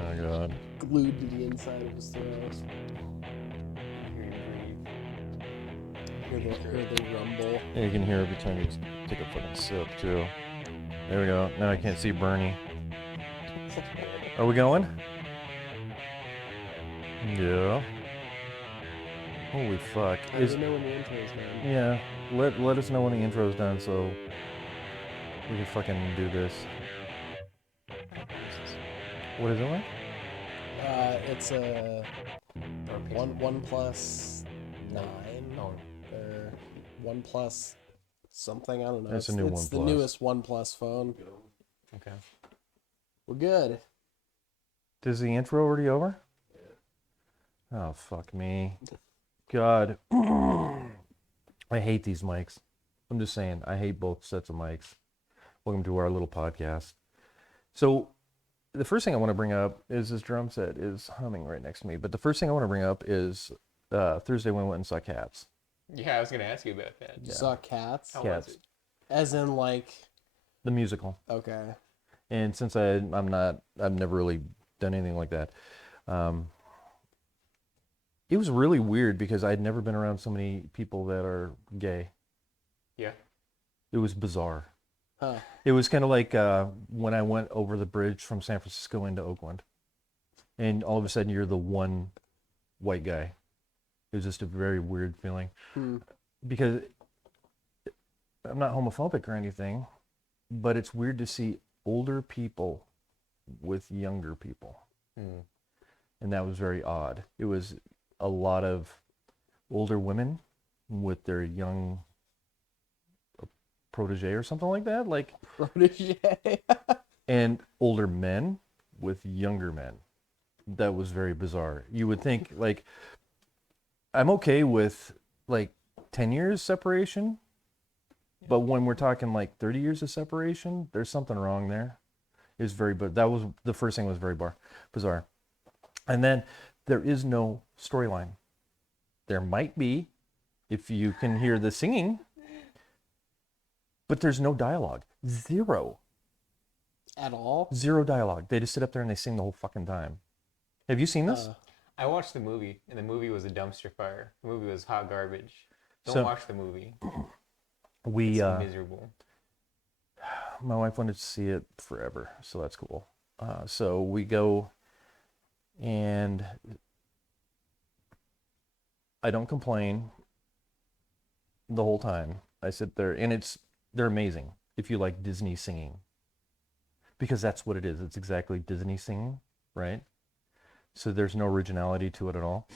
Oh god. glued to the inside of his throat. Hear the rumble. Yeah, you can hear every time you take a fucking sip too. There we go. Now I can't see Bernie. Are we going? Yeah. Holy fuck. I don't know when the intro is done. Yeah. Let us know when the intro's done so we can fucking do this. What is it like? It's a one plus 9 or one plus something. I don't know. It's a new It's the OnePlus. newest OnePlus phone. Okay. We're good. Is the intro already over? Oh, fuck me. God. I hate these mics. I'm just saying, I hate both sets of mics. Welcome to our little podcast. So, the first thing I want to bring up is this drum set is humming right next to me. But the first thing I want to bring up is Thursday when we went and saw Cats. Yeah, I was gonna ask you about that. You saw Cats? How Cats. was it? As in, like, The musical. okay. And since I've never really done anything like that. It was really weird because I'd never been around so many people that are gay. Yeah. It was bizarre. Huh. It was kind of like when I went over the bridge from San Francisco into Oakland. And all of a sudden you're the one white guy. It was just a very weird feeling. Because I'm not homophobic or anything, but it's weird to see older people with younger people. And that was very odd. It was a lot of older women with their young protege or something like that, like Protege. and older men with younger men. That was very bizarre. You would think, like, I'm okay with like 10 years separation, but when we're talking like 30 years of separation, there's something wrong there. It was very, but that was the first thing was very bizarre. And then there is no storyline. There might be, if you can hear the singing, but there's no dialogue. Zero At all? dialogue. They just sit up there and they sing the whole fucking time. Have you seen this? I watched the movie, and the movie was a dumpster fire. The movie was hot garbage. Don't So- watch the movie. We, It's miserable. my wife wanted to see it forever, so that's cool. So we go, and I don't complain the whole time. I sit there, and they're amazing if you like Disney singing, because that's what it is. It's exactly Disney singing, right? So there's no originality to it at all.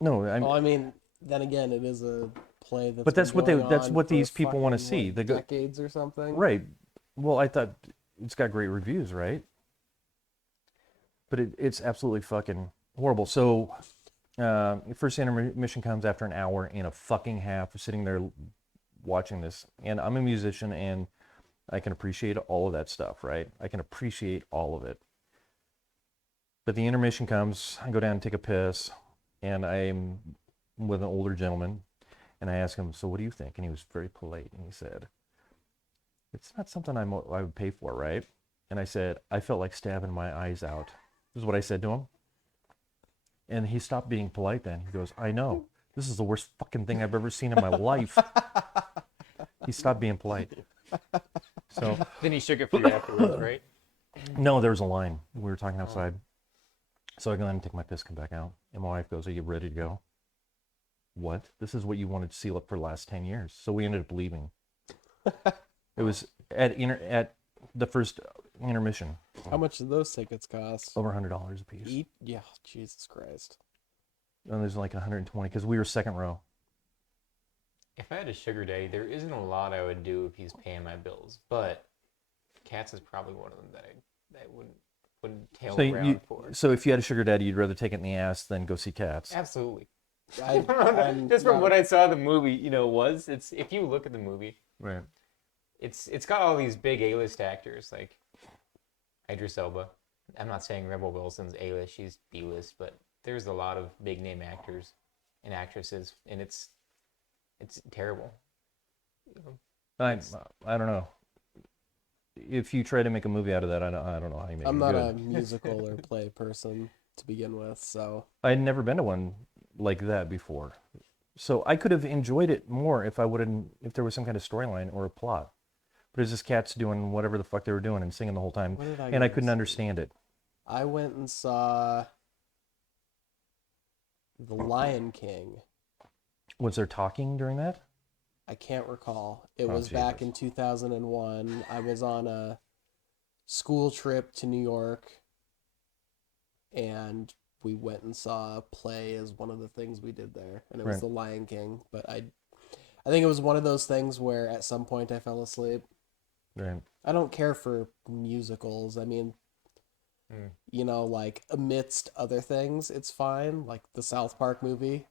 No, Well, I mean, then again, it is a play that's But that's been what going that's on what for these people want to fucking, see. what, They go, decades or something. right. Well, I thought it's got great reviews, right? But it's absolutely fucking horrible. So, first intermission comes after an hour and a fucking half of sitting there watching this. And I'm a musician, and I can appreciate all of that stuff, right? I can appreciate all of it. But the intermission comes, I go down and take a piss, and I'm with an older gentleman, and I ask him, so what do you think? And he was very polite, and he said, it's not something I would pay for, right? And I said, I felt like stabbing my eyes out. This is what I said to him. And he stopped being polite then. He goes, I know. This is the worst fucking thing I've ever seen in my life. He stopped being polite. So, Then he shook it for you afterwards, right? no, there was a line. We were talking outside. So I go in and take my piss, come back out. And my wife goes, are you ready to go? What? This is what you wanted to seal up for the last 10 years. So we ended up leaving. It was at the first intermission. How much did those tickets cost? Over $100 a piece. Yeah, Jesus Christ. And there's like 120 because we were second row. If I had a sugar daddy, there isn't a lot I would do if he's paying my bills, but Cats is probably one of them that I wouldn't tail around for. So if you had a sugar daddy, you'd rather take it in the ass than go see Cats. Absolutely. I'm Just from not- what I saw the movie, it's if you look at the movie, Right. it's got all these big A-list actors like Idris Elba. I'm not saying Rebel Wilson's A-list, she's B-list, but there's a lot of big name actors and actresses, and it's terrible. I don't know. if you try to make a movie out of that, I don't know how you make I'm it not good. a musical or play person to begin with, so I had never been to one like that before. So I could have enjoyed it more if there was some kind of storyline or a plot. But it's just cats doing whatever the fuck they were doing and singing the whole time, what did I and I go couldn't see? understand it. I went and saw The Lion King. Was there talking during that? I can't recall. It Oh, was back Jesus. in 2001. I was on a school trip to New York, and we went and saw a play as one of the things we did there, and it was Right. The Lion King. But I think it was one of those things where at some point I fell asleep. Right. I don't care for musicals. I mean, you know, like amidst other things, it's fine. Like the South Park movie.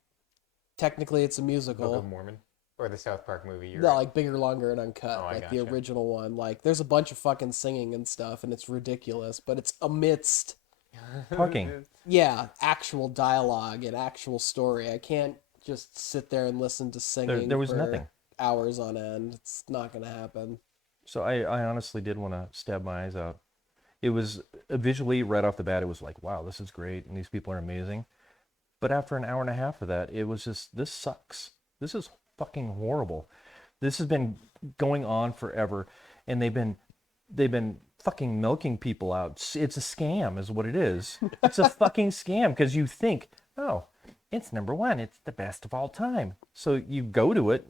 Technically, it's a Book of musical. Mormon or the South Park movie. You're No, right. like Bigger, Longer, and Uncut, Oh, I like the gotcha. original one. Like, there's a bunch of fucking singing and stuff, and it's ridiculous. But it's amidst, Talking. yeah, actual dialogue and actual story. I can't just sit there and listen to singing There was for nothing. hours on end. It's not gonna happen. So I honestly did want to stab my eyes out. It was visually right off the bat. It was like, wow, this is great, and these people are amazing. But after an hour and a half of that, it was just, this sucks. This is fucking horrible. This has been going on forever, and they've been fucking milking people out. It's a scam, is what it is. It's a fucking scam because you think, oh, it's number one. It's the best of all time. So you go to it.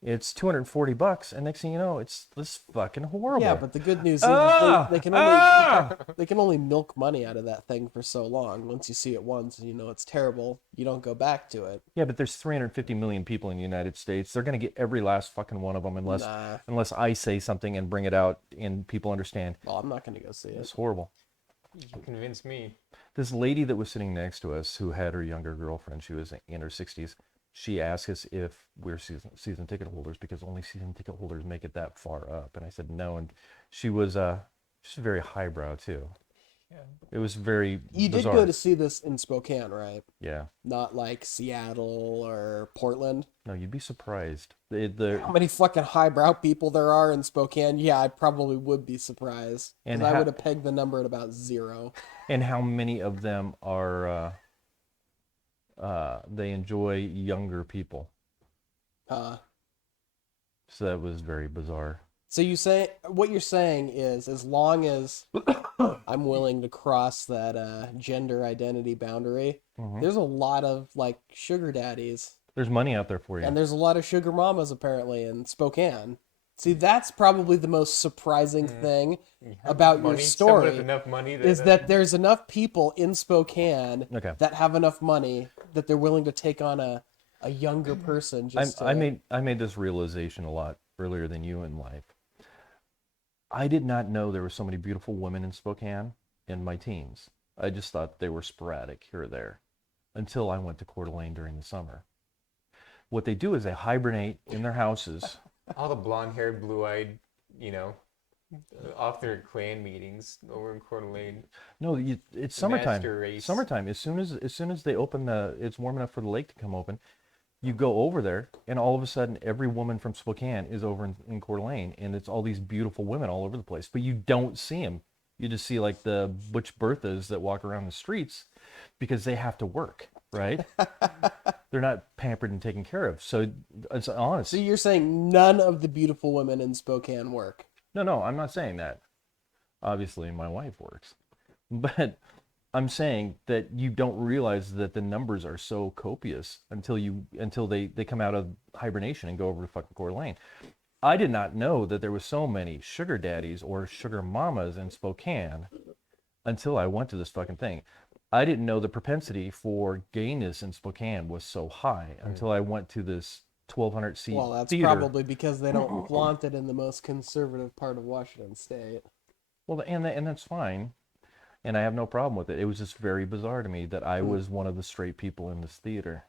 It's $240, and next thing you know, it's this fucking horrible. Yeah, but the good news is Ah! they can only Ah! they can only milk money out of that thing for so long. Once you see it once and you know it's terrible, you don't go back to it. Yeah, but there's 350 million people in the United States. They're gonna get every last fucking one of them Nah. unless I say something and bring it out and people understand. Well, I'm not gonna go see It's it. horrible. You convinced me. This lady that was sitting next to us, who had her younger girlfriend, she was in her 60s. She asked us if we're season ticket holders because only season ticket holders make it that far up, and I said no. And she was she's very highbrow too. Yeah. It was very You did bizarre. go to see this in Spokane, right? Yeah. Not like Seattle or Portland. No, you'd be surprised. How many fucking highbrow people there are in Spokane? Yeah, I probably would be surprised. And Because I how- would have pegged the number at about 0. And how many of them are they enjoy younger people. So that was very bizarre. So you say what you're saying is, as long as I'm willing to cross that gender identity boundary, Mhm. there's a lot of like sugar daddies, There's money out there for you. and there's a lot of sugar mamas apparently in Spokane. See, that's probably the most surprising thing about your Money, someone with story enough money is that there's enough people in Spokane Okay. that have enough money that they're willing to take on a younger person just I to... made this realization a lot earlier than you in life. I did not know there were so many beautiful women in Spokane in my teens. I just thought they were sporadic here or there until I went to Coeur d'Alene during the summer. What they do is they hibernate in their houses. all the blonde-haired, blue-eyed, you know, off their clan meetings over in Coeur d'Alene. No, it's Master summertime. race. Summertime. As soon as they open it's warm enough for the lake to come open. You go over there, and all of a sudden, every woman from Spokane is over in Coeur d'Alene, and it's all these beautiful women all over the place. But you don't see them. You just see like the Butch Berthas that walk around the streets because they have to work, right? They're not pampered and taken care of. So it's honest. So you're saying none of the beautiful women in Spokane work? No, I'm not saying that. Obviously, my wife works, but I'm saying that you don't realize that the numbers are so copious until they come out of hibernation and go over to fucking Coeur d'Alene. I did not know that there was so many sugar daddies or sugar mamas in Spokane until I went to this fucking thing. I didn't know the propensity for gayness in Spokane was so high until I went to this 1,200 seat Well, that's theater. probably because they don't flaunt it in the most conservative part of Washington State. Well, and that's fine, and I have no problem with it. It was just very bizarre to me that I was one of the straight people in this theater.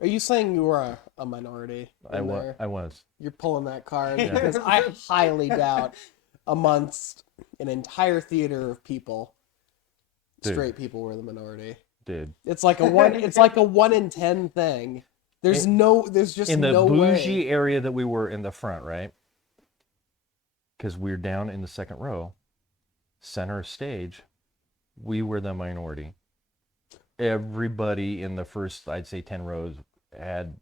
Are you saying you were a minority in there? I was. You're pulling that card because I highly doubt amongst an entire theater of people, Dude. straight people were the minority. Dude. It's like a one. It's like a 1 in 10 thing. There's just In the no bougie way. area that we were in the front, right? because we're down in the second row, center stage. We were the minority. Everybody in the first, I'd say, 10 rows had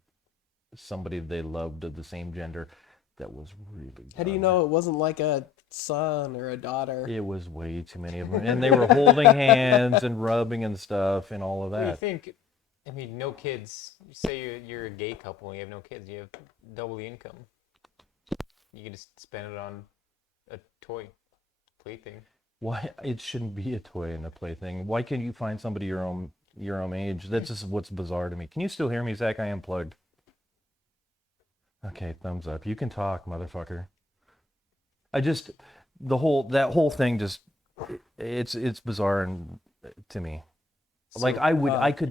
somebody they loved of the same gender. That was really How do you young. know it wasn't like a son or a daughter? It was way too many of them, and they were holding hands and rubbing and stuff and all of What do you that. think? I mean, no kids. Say you're a gay couple and you have no kids. You have double the income. You can just spend it on a toy, plaything. Why it shouldn't be a toy and a plaything? Why can't you find somebody your own age? That's just what's bizarre to me. Can you still hear me, Zach? I unplugged. Okay, thumbs up. You can talk, motherfucker. I just that whole thing just it's bizarre and to me. Like So,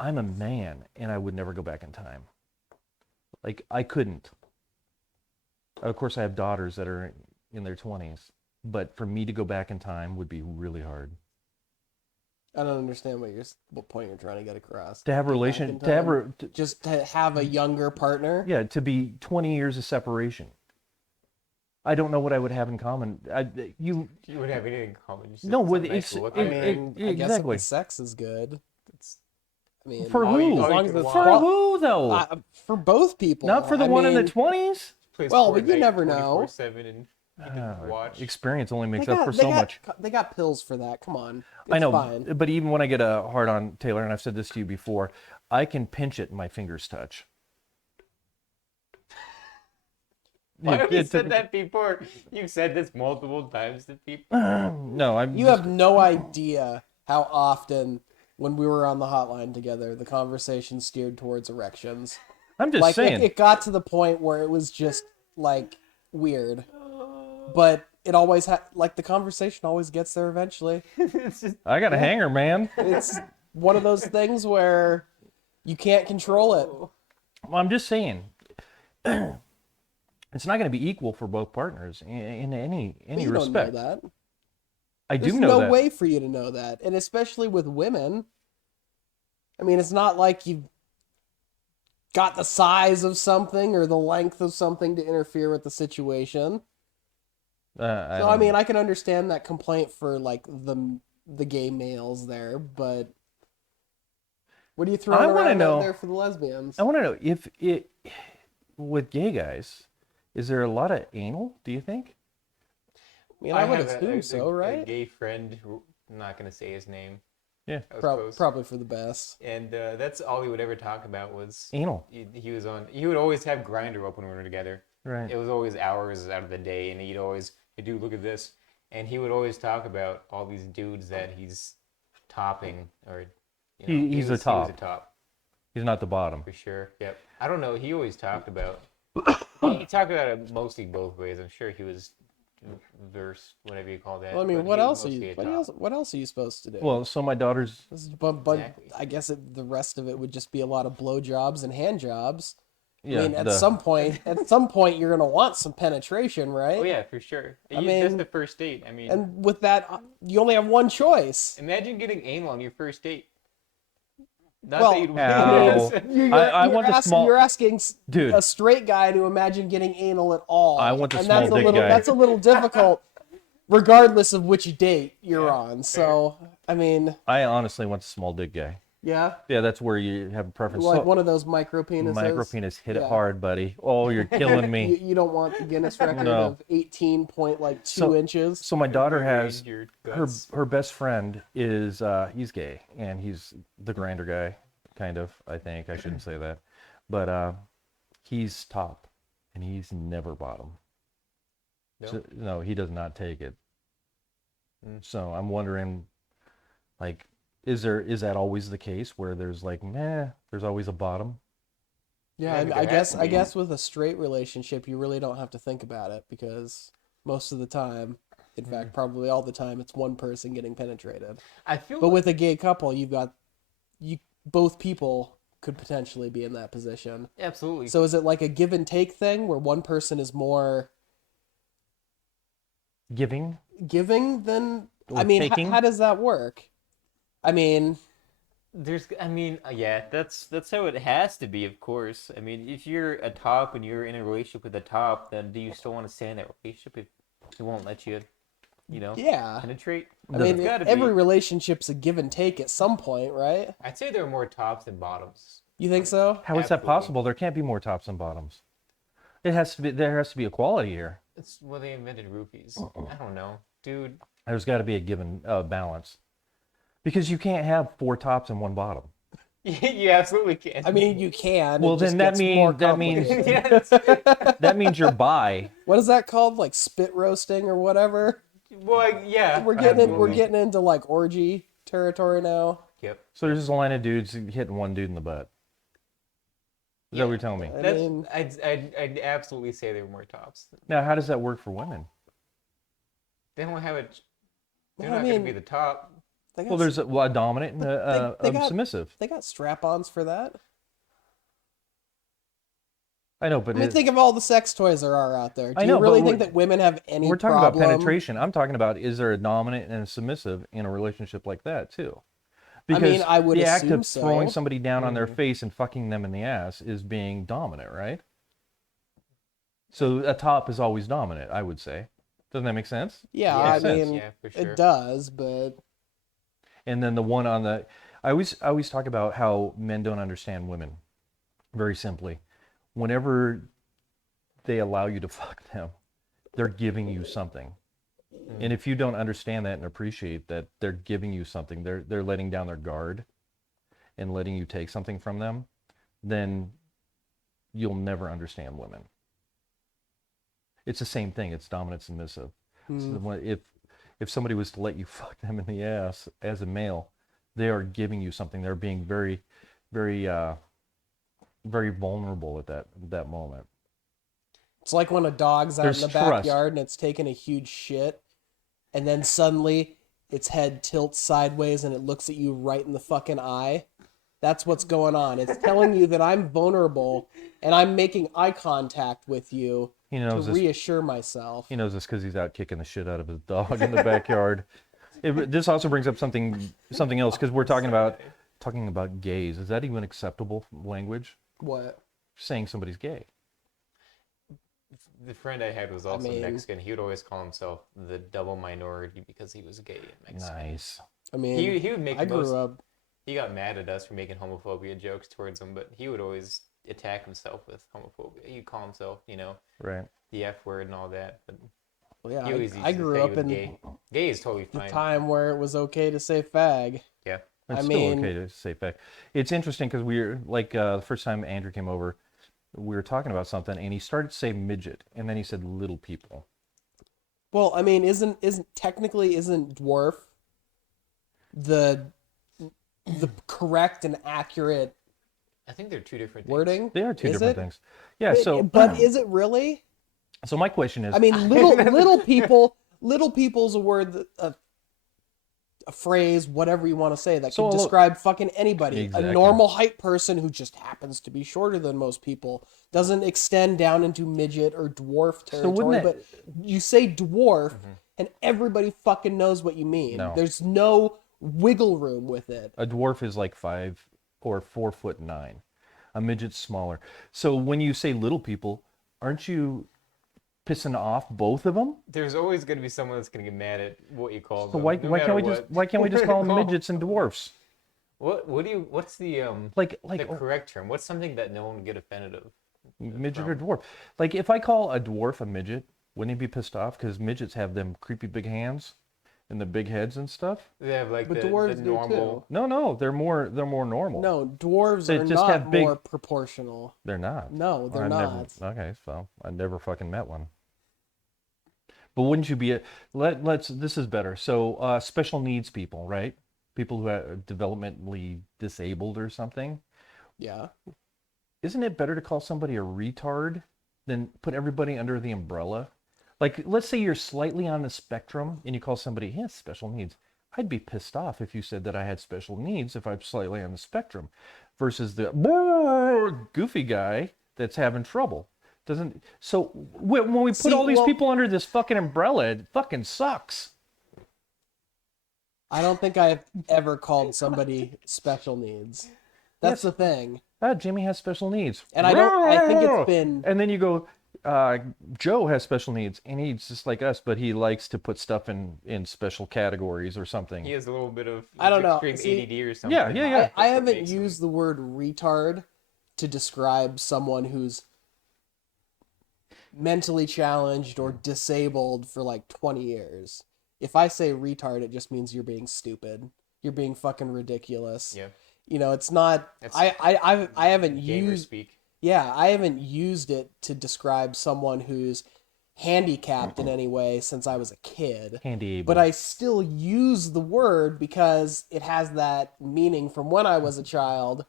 I'm a man and I would never go back in time. Like I couldn't. Of course I have daughters that are in their 20s, but for me to go back in time would be really hard. I don't understand what point you're trying to get across. To have a Go back relation in to have time? a, Just to have a younger partner. yeah, to be 20 years of separation. I don't know what I would have in common. You would have anything in common. Just No, something with- nice it's- to look I at. mean, I guess if exactly. the sex is good. It's- I mean, For all who? you as long as can it's watch. For qual- who though? for both people. Not for the I one in mean, the 20s? Plays Well, but you Fortnite never know. 24/7 and you can watch. Experience only They makes got, up for they so got, much. They got pills for that. Come on. It's I know, fine. but even when I get a hard on Taylor, and I've said this to you before, I can pinch it and my fingers touch. Why have you It said took- that before? You've said this multiple times to people. No, I'm. You have no idea how often, when we were on the hotline together, the conversation steered towards erections. I'm just Like saying. it got to the point where it was just like weird, but it always like the conversation always gets there eventually. It's just I got a hanger, man. It's one of those things where you can't control it. Well, I'm just saying. It's not going to be equal for both partners in any But you respect. don't know that. I There's do know no that. way for you to know that, and especially with women. I mean, it's not like you've got the size of something or the length of something to interfere with the situation. So I don't mean, know. I can understand that complaint for like the gay males there, but what are you throwing I wanna around know- out there for the lesbians? I want to know if it with gay guys, is there a lot of anal? Do you think? I mean, I would have assume so, a right? gay friend. I'm not gonna say his name. Yeah. I was close. Probably for the best. And that's all he would ever talk about was Anal. he was on. He would always have Grinder open when we were together. Right. It was always hours out of the day, and he'd always, hey, dude, look at this, and he would always talk about all these dudes that he's topping, or He's a was top. a top He's not the bottom. for sure. Yep. I don't know. He always talked about. He talked about it mostly both ways. I'm sure he was verse, whatever you call that. Well, I mean, but what he was else are you? mostly a What top. else? What else are you supposed to do? Well, so my daughter's. But Exactly. I guess the rest of it would just be a lot of blowjobs and hand jobs. Yeah, I mean, at the- some point, you're gonna want some penetration, right? Oh yeah, for sure. I That's mean, the first date. I mean, And with that, you only have one choice. imagine getting anal on your first date. Not Well, that you'd Ow. I want the small- You're asking Dude. a straight guy to imagine getting anal at all. I want the and small that's dick a little, guy. That's a little difficult, regardless of which date you're Yeah, on. So, I mean, I honestly want the small dick guy. yeah, Yeah, that's where you have a preference. like So- one of those micro penises. micro penis, hit it Yeah. hard, buddy. Oh, you're killing me. You don't want the Guinness record No. of 18.2 So- inches. So my daughter has Your her guts. her best friend is he's gay and he's the grinder guy, kind of. I think I shouldn't say that, but he's top and he's never bottom. No? So, no, he does not take it. Mm. So I'm wondering, like, is that always the case where there's like, there's always a bottom? Yeah, Yeah, and but I there guess has to be. with a straight relationship, you really don't have to think about it because most of the time, in fact, probably all the time, it's one person getting penetrated. I feel But with a gay couple, both people could potentially be in that position. absolutely. So is it like a give and take thing where one person is more Giving? giving than Or I mean, taking? how does that work? I mean, Yeah, that's how it has to be, of course. I mean, if you're a top and you're in a relationship with a top, then do you still want to stay in that relationship? He won't let you, Yeah. penetrate. I mean, It's gotta every be. relationship's a give and take at some point, right? I'd say there are more tops than bottoms. You think so? How is that Absolutely. possible? There can't be more tops and bottoms. There has to be equality here. It's well, they invented roofies. I don't know, dude. There's got to be a given balance. Because you can't have 4 tops and 1 bottom. You absolutely can. I mean, you can. Well, it just then that gets more means complicated. that means you're bi. What is that called? Like spit roasting or whatever? Well, yeah. We're getting into like orgy territory now. Yep. So there's just a line of dudes hitting one dude in the butt. Is that what you're telling me? That's, mean- I'd absolutely say there were more tops. Now, how does that work for women? They don't have it. They're Well, I not going to mean- be the top. They got, Well, there's a dominant and they a got- submissive. they got strap-ons for that. I know, but I mean, think of all the sex toys there are out there. Do I know, you really but think that women have any we're talking problem? about penetration. I'm talking about, is there a dominant and a submissive in a relationship like that too? Because mean, I would the act assume of so. throwing somebody down on their face and fucking them in the ass is being dominant, right? So a top is always dominant, I would say. Doesn't that make sense? Yeah, Yeah, I sense. mean, Yeah, for sure. it does, but And then the one on the, I always talk about how men don't understand women. Very simply, whenever they allow you to fuck them, they're giving you something. And if you don't understand that and appreciate that they're giving you something, they're letting down their guard and letting you take something from them, then you'll never understand women. It's the same thing. It's dominant submissive. So if somebody was to let you fuck them in the ass as a male, they are giving you something. They're being very, very, very vulnerable at that moment. it's like when a dog's out There's in the trust. backyard and it's taking a huge shit, and then suddenly its head tilts sideways and it looks at you right in the fucking eye. That's what's going on. It's telling you that I'm vulnerable and I'm making eye contact with you He to knows this. reassure myself. He knows this because he's out kicking the shit out of his dog in the backyard. This also brings up something else because we're talking about gays. Is that even acceptable language? What? Saying somebody's gay. The friend I had was also mean- Mexican. He would always call himself the double minority because he was gay in Mexico. Nice. I mean, He would make I the most. grew up. He got mad at us for making homophobia jokes towards him, but he would always attack himself with homophobia. He'd call himself, Right. the F word and all that. But Well, yeah, he always used I to grew say he up was in gay. Gay is totally the fine. time where it was okay to say fag. Yeah. It's I still mean- okay to say fact. It's interesting because we were like the first time Andrew came over, we were talking about something and he started to say midget and then he said little people. Well, I mean, isn't dwarf the correct and accurate I think they're two different things. wording? They are two Is different it? things. Yeah. So, but is it really? so my question is, I mean, little people's a word that, a phrase, whatever you want to say, that So can a lo- describe fucking anybody. Exactly. A normal height person who just happens to be shorter than most people doesn't extend down into midget or dwarf territory. wouldn't But you say dwarf, and everybody fucking knows what you mean. No. There's no wiggle room with it. a dwarf is like 5 or 4'9". A midget's smaller. So when you say little people, aren't you pissing off both of them? There's always going to be someone that's going to get mad at what you call So them. why no can't matter we just call them Call- midgets and dwarfs? What's the Like the correct term? What's something that no one would get offended of? midget or dwarf? Like if I call a dwarf a midget, wouldn't he be pissed off? Because midgets have them creepy big hands and the big heads and stuff. They have like But the dwarves do normal. too. No, they're more normal. No, dwarves They are just not have big- more proportional. They're not. No, they're I not. Okay, so I never fucking met one. But wouldn't you be let's this is better. So special needs people, right? People who are developmentally disabled or something. Yeah. Isn't it better to call somebody a retard than put everybody under the umbrella? Like, let's say you're slightly on the spectrum and you call somebody, he has special needs. I'd be pissed off if you said that I had special needs if I'm slightly on the spectrum versus the goofy guy that's having trouble. Doesn't so when we put See, all these well- people under this fucking umbrella, it fucking sucks. I don't think I've ever called somebody special needs. That's the thing. Jimmy has special needs. And I think it's been And then you go, Joe has special needs, and he's just like us, but he likes to put stuff in special categories or something. He has a little bit of I don't know. extreme See, ADD or something. Yeah, yeah, yeah. That's I what haven't makes him- used the word retard to describe someone who's mentally challenged or disabled for like 20 years. If I say retard, it just means you're being stupid. You're being fucking ridiculous. Yeah. You know, it's not. That's I haven't gamer used. speak. Yeah, I haven't used it to describe someone who's handicapped in any way since I was a kid. Handy able. But I still use the word because it has that meaning from when I was a child,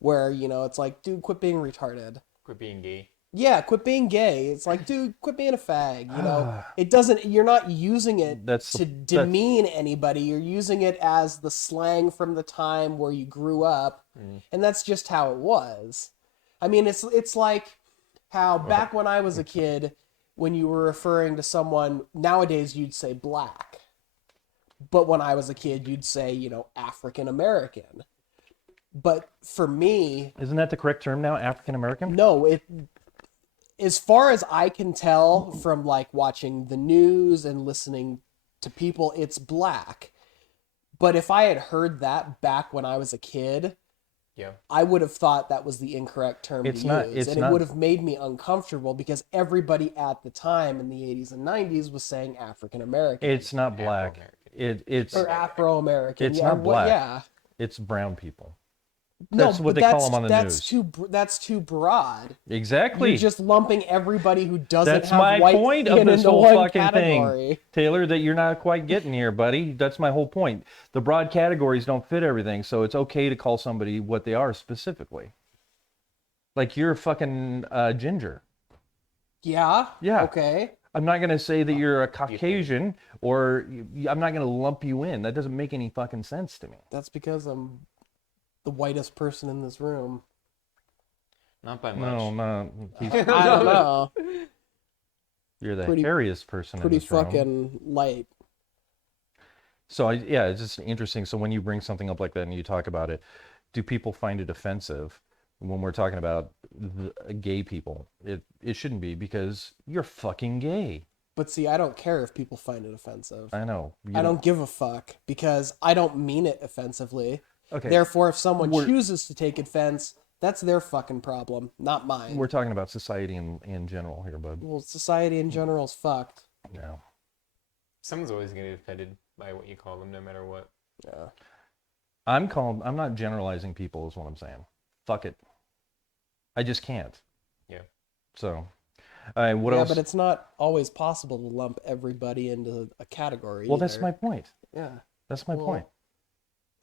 where you know it's like, dude, quit being retarded. Quit being gay. Yeah, quit being gay. It's like, dude, quit being a fag. You know, it doesn't. You're not using it That's to demean anybody. You're using it as the slang from the time where you grew up, and that's just how it was. I mean, it's like how back when I was a kid, when you were referring to someone nowadays, you'd say black, but when I was a kid, you'd say, you know, African American. But for me, Isn't that the correct term now? African American? no, it. As far as I can tell from like watching the news and listening to people, it's black. But if I had heard that back when I was a kid, Yeah. I would have thought that was the incorrect term It's to not- use. it's And it not- would have made me uncomfortable because everybody at the time in the 80s and 90s was saying African American It's not black. It's or Afro American. it's not black. Yeah. it's brown people. No, That's what but they call them on the that's news. that's too broad. Exactly. You're just lumping everybody who doesn't That's have my white point skin of this into whole one fucking category. thing, Taylor. That you're not quite getting here, buddy. That's my whole point. The broad categories don't fit everything, so it's okay to call somebody what they are specifically. Like you're a fucking ginger. Yeah. Yeah. Okay. I'm not gonna say that you're a Caucasian, or I'm not gonna lump you in. That doesn't make any fucking sense to me. That's because I'm the whitest person in this room. Not by much. No, no. I don't know. You're the Pretty- hairiest person Pretty in this room. fucking light. So yeah, it's just interesting. So when you bring something up like that and you talk about it, do people find it offensive when we're talking about gay people? It shouldn't be, because you're fucking gay. But see, I don't care if people find it offensive. I know. I don't give a fuck because I don't mean it offensively. Okay. Therefore, if someone We're- chooses to take offense, that's their fucking problem, not mine. We're talking about society in general here, bud. Well, society in general is fucked. No. Someone's always gonna get offended by what you call them, no matter what. Yeah. I'm not generalizing people is what I'm saying. Fuck it. I just can't. Yeah. So, what Yeah, else? but it's not always possible to lump everybody into a category. Well, that's either. my point. Yeah. That's my Well, point.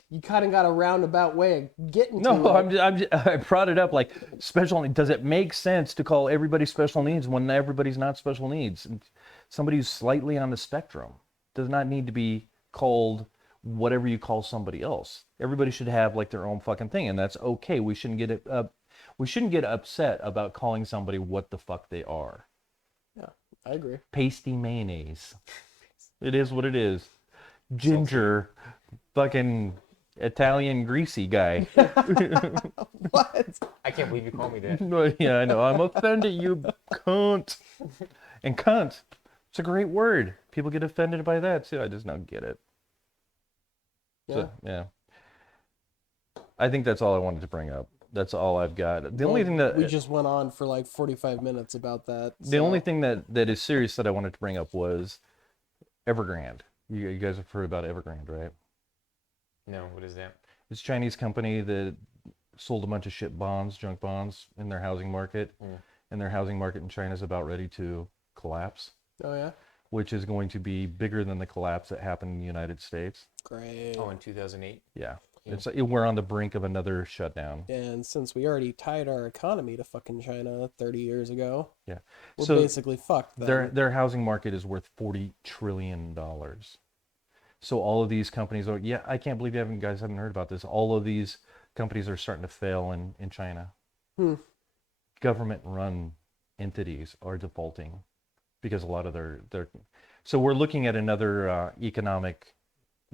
You kind of got a roundabout way of getting to No, it. I brought it up like special needs. Does it make sense to call everybody special needs when everybody's not special needs? And somebody who's slightly on the spectrum does not need to be called whatever you call somebody else. Everybody should have like their own fucking thing, and that's okay. We shouldn't get upset about calling somebody what the fuck they are. Yeah, I agree. Pasty mayonnaise. It is what it is. Ginger, fucking Italian greasy guy. What? I can't believe you called me that. No, yeah, I know. I'm offended, you cunt. And cunt, it's a great word. People get offended by that too. I just don't get it. Yeah. So, yeah. I think that's all I wanted to bring up. That's all I've got. The only Well, thing that we just went on for like 45 minutes about that. the only thing that is serious that I wanted to bring up was Evergrande. You guys have heard about Evergrande, right? No, what is that? It's a Chinese company that sold a bunch of shit bonds, junk bonds, in their housing market. Mm. And their housing market in China is about ready to collapse, Oh yeah. which is going to be bigger than the collapse that happened in the United States. Great. Oh, in 2008. Yeah. Yeah. We're on the brink of another shutdown. And since we already tied our economy to fucking China 30 years ago, Yeah. we're So basically fucked then. their housing market is worth $40 trillion. So all of these companies are, yeah, I can't believe you guys haven't heard about this. All of these companies are starting to fail in China. Hmm. Government-run entities are defaulting because a lot of their so we're looking at another economic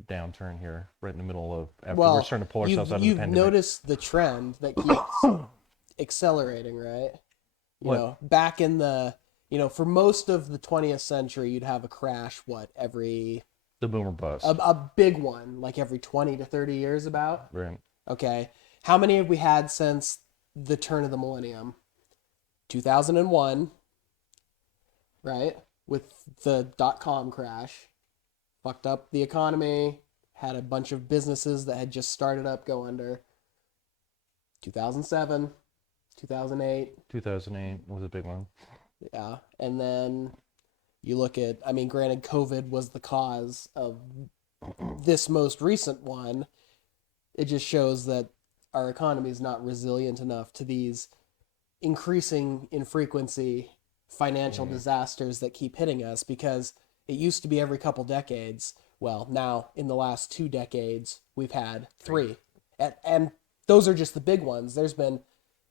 downturn here right in the middle of after Well, we're starting to pull ourselves out of the you've pandemic. noticed the trend that keeps accelerating, right? You What? know, back in the for most of the 20th century, you'd have a crash, every, The boomer bust. a big one, like every 20 to 30 years about? Right. Okay. How many have we had since the turn of the millennium? 2001, right? With the dot-com crash. Fucked up the economy, had a bunch of businesses that had just started up go under. 2007, 2008, 2008 was a big one. yeah. And then you look at, granted, COVID was the cause of this most recent one. It just shows that our economy is not resilient enough to these increasing in frequency financial disasters that keep hitting us, because it used to be every couple decades. Well, now in the last 2 decades, we've had 3. And those are just the big ones. There's been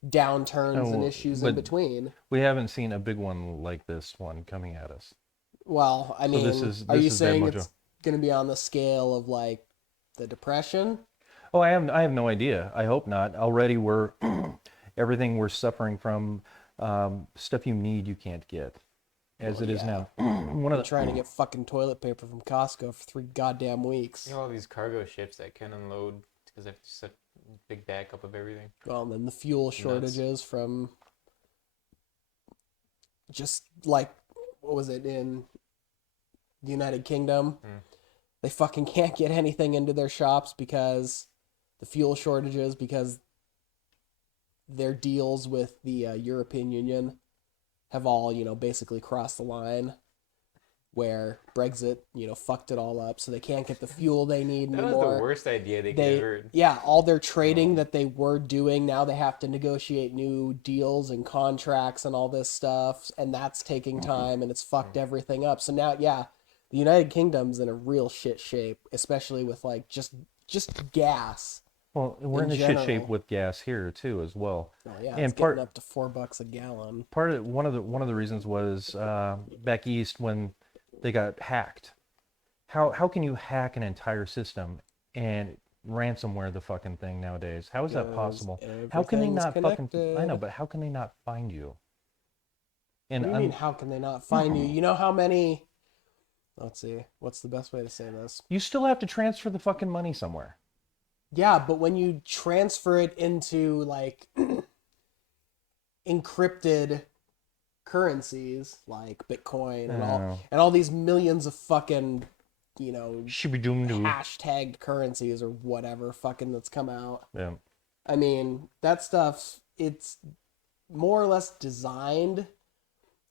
downturns and issues in but between. we haven't seen a big one like this one coming at us. Well, So this is are you bad saying mojo. it's going to be on the scale of like the Depression? Oh, I have no idea. I hope not. Already we're everything we're suffering from, stuff you need you can't get, as Well, it is yeah. now. One of I'm the trying to get fucking toilet paper from Costco for 3 goddamn weeks. You know, all these cargo ships that can unload because they have just a big backup of everything. Well, and then the fuel shortages from just like, what was it, in the United Kingdom? They fucking can't get anything into their shops because the fuel shortages, because their deals with the European Union have all, basically crossed the line, where Brexit, fucked it all up, so they can't get the fuel they need That anymore. was the worst idea they could have heard. Yeah, all their trading that they were doing, now they have to negotiate new deals and contracts and all this stuff, and that's taking time, and it's fucked everything up. So now, yeah, the United Kingdom's in a real shit shape, especially with like just gas. Well, we're in a shit shape with gas here too, as well. Oh yeah, And it's getting up to $4 a gallon. one of the reasons was back east when they got hacked. How can you hack an entire system and ransomware the fucking thing nowadays? How is that possible? How can they everything's not fucking? I connected. know, but how can they not find you? What And do you mean, how can they not find you? You know how many... Let's see. What's the best way to say this? you still have to transfer the fucking money somewhere. Yeah, but when you transfer it into like encrypted currencies like Bitcoin and all these millions of fucking, Should be doomed to. hashtagged currencies or whatever fucking that's come out. Yeah. That stuff, it's more or less designed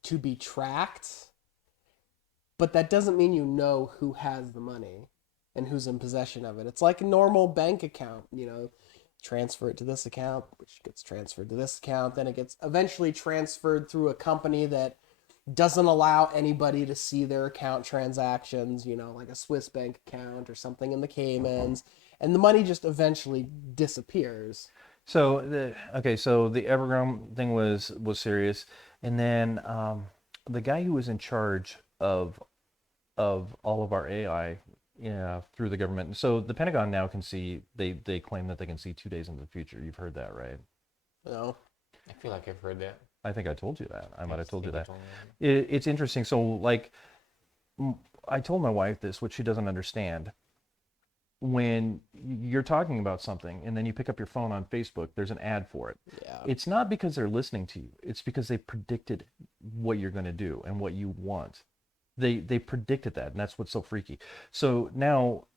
to be tracked, but that doesn't mean you know who has the money and who's in possession of it. It's like a normal bank account, transfer it to this account, which gets transferred to this account, then it gets eventually transferred through a company that doesn't allow anybody to see their account transactions, like a Swiss bank account or something in the Caymans, and the money just eventually disappears. So the Evergrande thing was serious, and then the guy who was in charge of all of our AI, through the government. So the Pentagon now can see. They claim that they can see 2 days into the future. You've heard that, right? No. I feel like I've heard that. I think I told you that. I might have told you think that. you told me It's interesting. So like, I told my wife this, which she doesn't understand. When you're talking about something and then you pick up your phone on Facebook, there's an ad for it. Yeah. It's not because they're listening to you. It's because they predicted what you're going to do and what you want. They predicted that, and that's what's so freaky. So now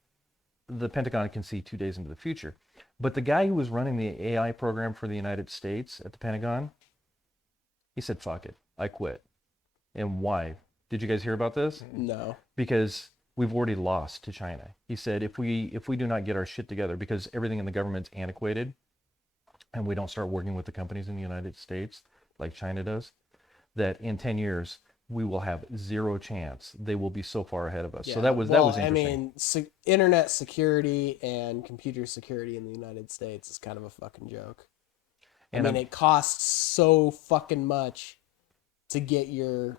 the Pentagon can see 2 days into the future. But the guy who was running the AI program for the United States at the Pentagon, he said, fuck it, I quit. And why? Did you guys hear about this? No. Because we've already lost to China. He said, if we do not get our shit together, because everything in the government's antiquated, and we don't start working with the companies in the United States like China does, that in 10 years, we will have zero chance. They will be so far ahead of us. Yeah. So that was interesting. Internet security and computer security in the United States is kind of a fucking joke. And it costs so fucking much to get your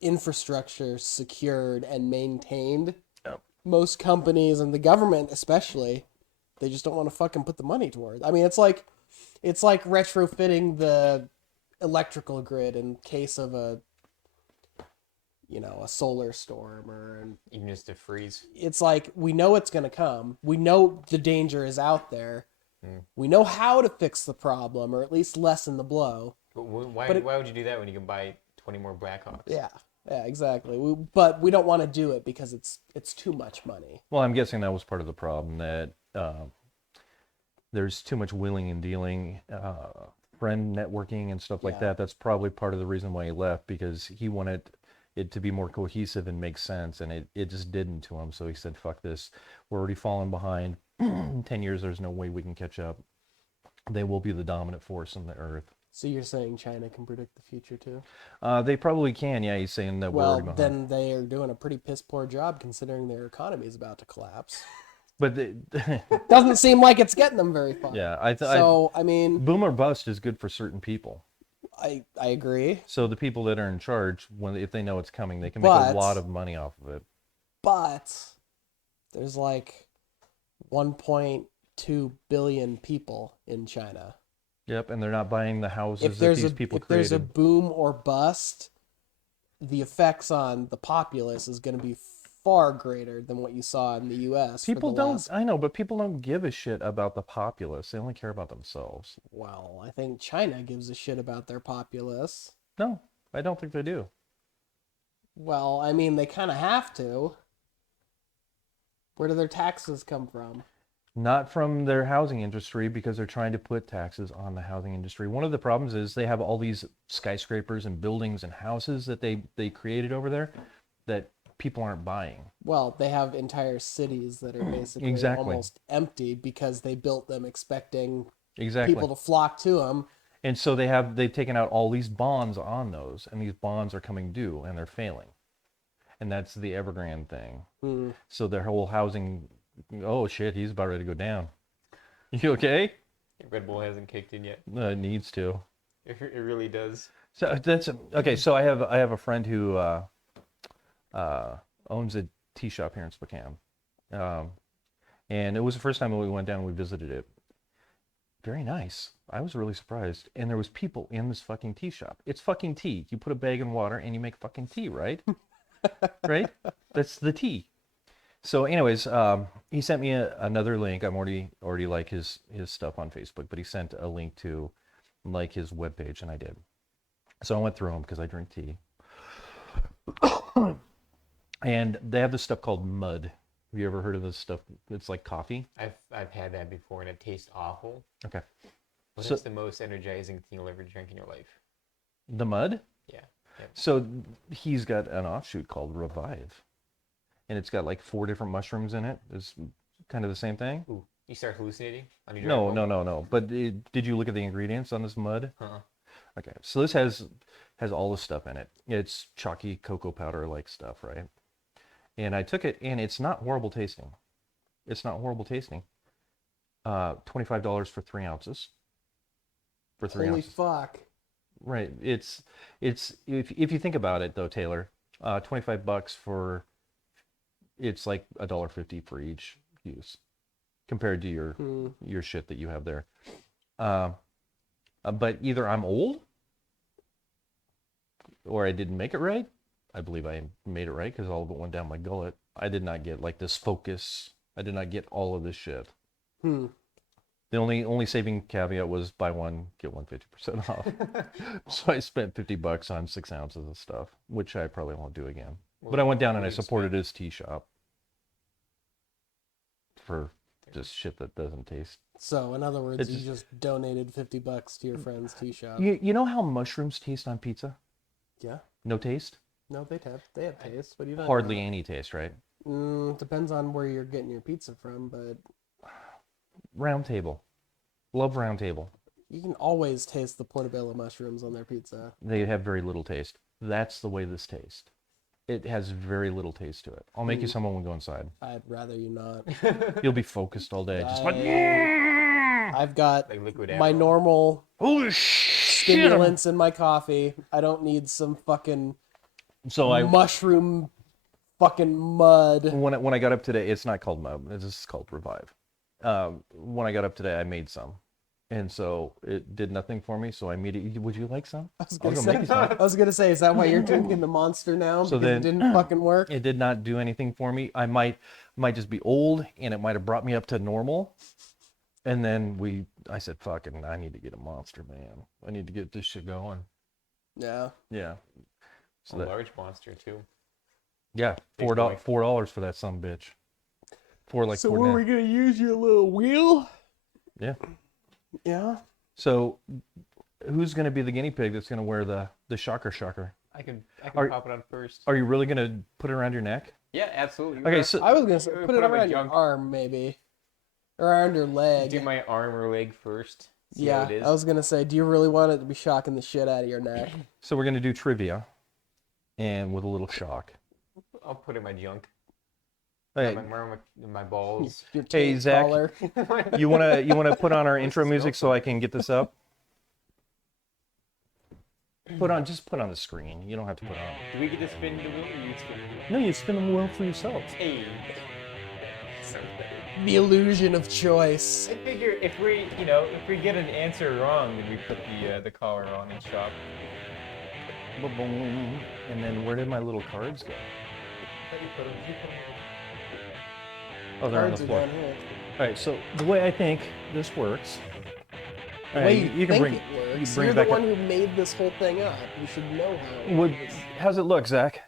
infrastructure secured and maintained. Yep. Most companies and the government especially, they just don't want to fucking put the money towards. It's like retrofitting the electrical grid in case of a a solar storm or Even just a freeze. it's like we know it's going to come. We know the danger is out there. We know how to fix the problem or at least lessen the blow. But why But why would you do that when you can buy 20 more Blackhawks? Yeah, exactly. But we don't want to do it because it's too much money. Well, I'm guessing that was part of the problem, that there's too much willing and dealing, friend networking and stuff like Yeah. that. That's probably part of the reason why he left, because he wanted it to be more cohesive and make sense, and it just didn't to him. So he said, fuck this. We're already falling behind. In 10 years, there's no way we can catch up. They will be the dominant force on the earth. So you're saying China can predict the future too? They probably can, yeah. He's saying that we're Well, already behind. then they are doing a pretty piss poor job considering their economy is about to collapse. But Doesn't seem like it's getting them very far. yeah, I mean, boom or bust is good for certain people. I agree, So the people that are in charge, if they know it's coming, they can make But- a lot of money off of it. but there's like 1.2 billion people in China. Yep, and they're not buying the houses If that there's these a people if there's a created. boom or bust, the effects on the populace is going to be far greater than what you saw in the U.S. People for the don't. last- I know, but people don't give a shit about the populace. They only care about themselves. Well, I think China gives a shit about their populace. No, I don't think they do. Well, I mean, they kind of have to. Where do their taxes come from? Not from their housing industry, because they're trying to put taxes on the housing industry. One of the problems is they have all these skyscrapers and buildings and houses that they created over there that people aren't buying. Well, they have entire cities that are basically Exactly. almost empty because they built them expecting Exactly. people to flock to them. And so they've taken out all these bonds on those, and these bonds are coming due, and they're failing. And that's the Evergrande thing. So their whole housing, oh shit, he's about ready to go down. You okay? Red Bull hasn't kicked in yet. It needs to. It really does. So that's okay. So I have a friend who owns a tea shop here in Spokane, and it was the first time that we went down and we visited it. Very nice. I was really surprised, and there was people in this fucking tea shop. It's fucking tea. You put a bag in water and you make fucking tea, right? Right? That's the tea. So, anyways, he sent me another link. I'm already like his stuff on Facebook, but he sent a link to like his webpage, and I did. So I went through them because I drink tea. And they have this stuff called mud. Have you ever heard of this stuff? It's like coffee. I've had that before and it tastes awful. Okay. What So- is the most energizing thing you'll ever drink in your life? The mud? Yeah. Yep. So he's got an offshoot called Revive. And it's got like 4 different mushrooms in it. It's kind of the same thing. Ooh, you start hallucinating on your No, drive home? no. But did you look at the ingredients on this mud? Uh-uh. Okay. So this has all this stuff in it. It's chalky cocoa powder like stuff, right? And I took it, and it's not horrible tasting. It's not horrible tasting. $25 for 3 ounces. For 3 Holy ounces. fuck. Right. It's if you think about it though, Taylor, $25 for, it's like $1.50 for each use, compared to your shit that you have there. But either I'm old, or I didn't make it right. I believe I made it right because all of it went down my gullet. I did not get like this focus. I did not get all of this shit. The only saving caveat was buy one, get one 50% off. So I spent $50 on 6 ounces of stuff, which I probably won't do again. But I went down and I what do you supported his tea shop for just shit that doesn't taste. So, in other words, It's you just- just donated $50 to your friend's tea shop. You know how mushrooms taste on pizza? Yeah. No taste? No, they have taste. What do you know? Hardly any taste, right? Depends on where you're getting your pizza from, but Round Table. Love Round Table. you can always taste the portobello mushrooms on their pizza. They have very little taste. That's the way this tastes. It has very little tast to it. I'll make you some when we go inside. I'd rather you not. You'll be focused all day. Just like, I've got Like liquid my Adderall. normal holy shit. stimulants in my coffee. I don't need some fucking So mushroom fucking mud. when I got up today, it's not called mud. This is called Revive. When I got up today, I made some. And so it did nothing for me. So I immediately, would you like some? I was I'll gonna go say, make you some. I was gonna say, is that why you're drinking the Monster now? So Because then- it didn't fucking work. It did not do anything for me. I might just be old, and it might have brought me up to normal. And then I said, fucking, I need to get a Monster, man. I need to get this shit going. Yeah. Yeah. So A that, large monster too. yeah, Big boy. $4 for that some bitch. So $4 were we gonna use your little wheel? Yeah. Yeah. So who's gonna be the guinea pig that's gonna wear the shocker? I can Are- pop it on first. Are you really gonna put it around your neck? Yeah, absolutely. Okay, so I was gonna say, Put put it on my around your junk. arm, maybe, or around your leg. do my arm or leg first. See Yeah, how it is. I was gonna say, do you really want it to be shocking the shit out of your neck? so we're gonna do trivia, and with a little shock. I'll put it in my junk. Hey, My balls. Your Hey, taint Zach. collar. you wanna put on our intro music so I can get this up? Just put on the screen. You don't have to put on. Do we get to spin the wheel or you spin the wheel? No, you spin the wheel for yourself. Hey. Sounds better. The illusion of choice. I figure if we get an answer wrong, then we put the collar on and shop. Ba-boom. And then where did my little cards go? Oh, they're on the Cards are floor. down here. All right, so the way I think this works. The All way right, you can think bring it you works. bring You're it the back one up. who made this whole thing up. You should know how. it Would, works. how's it look, Zach?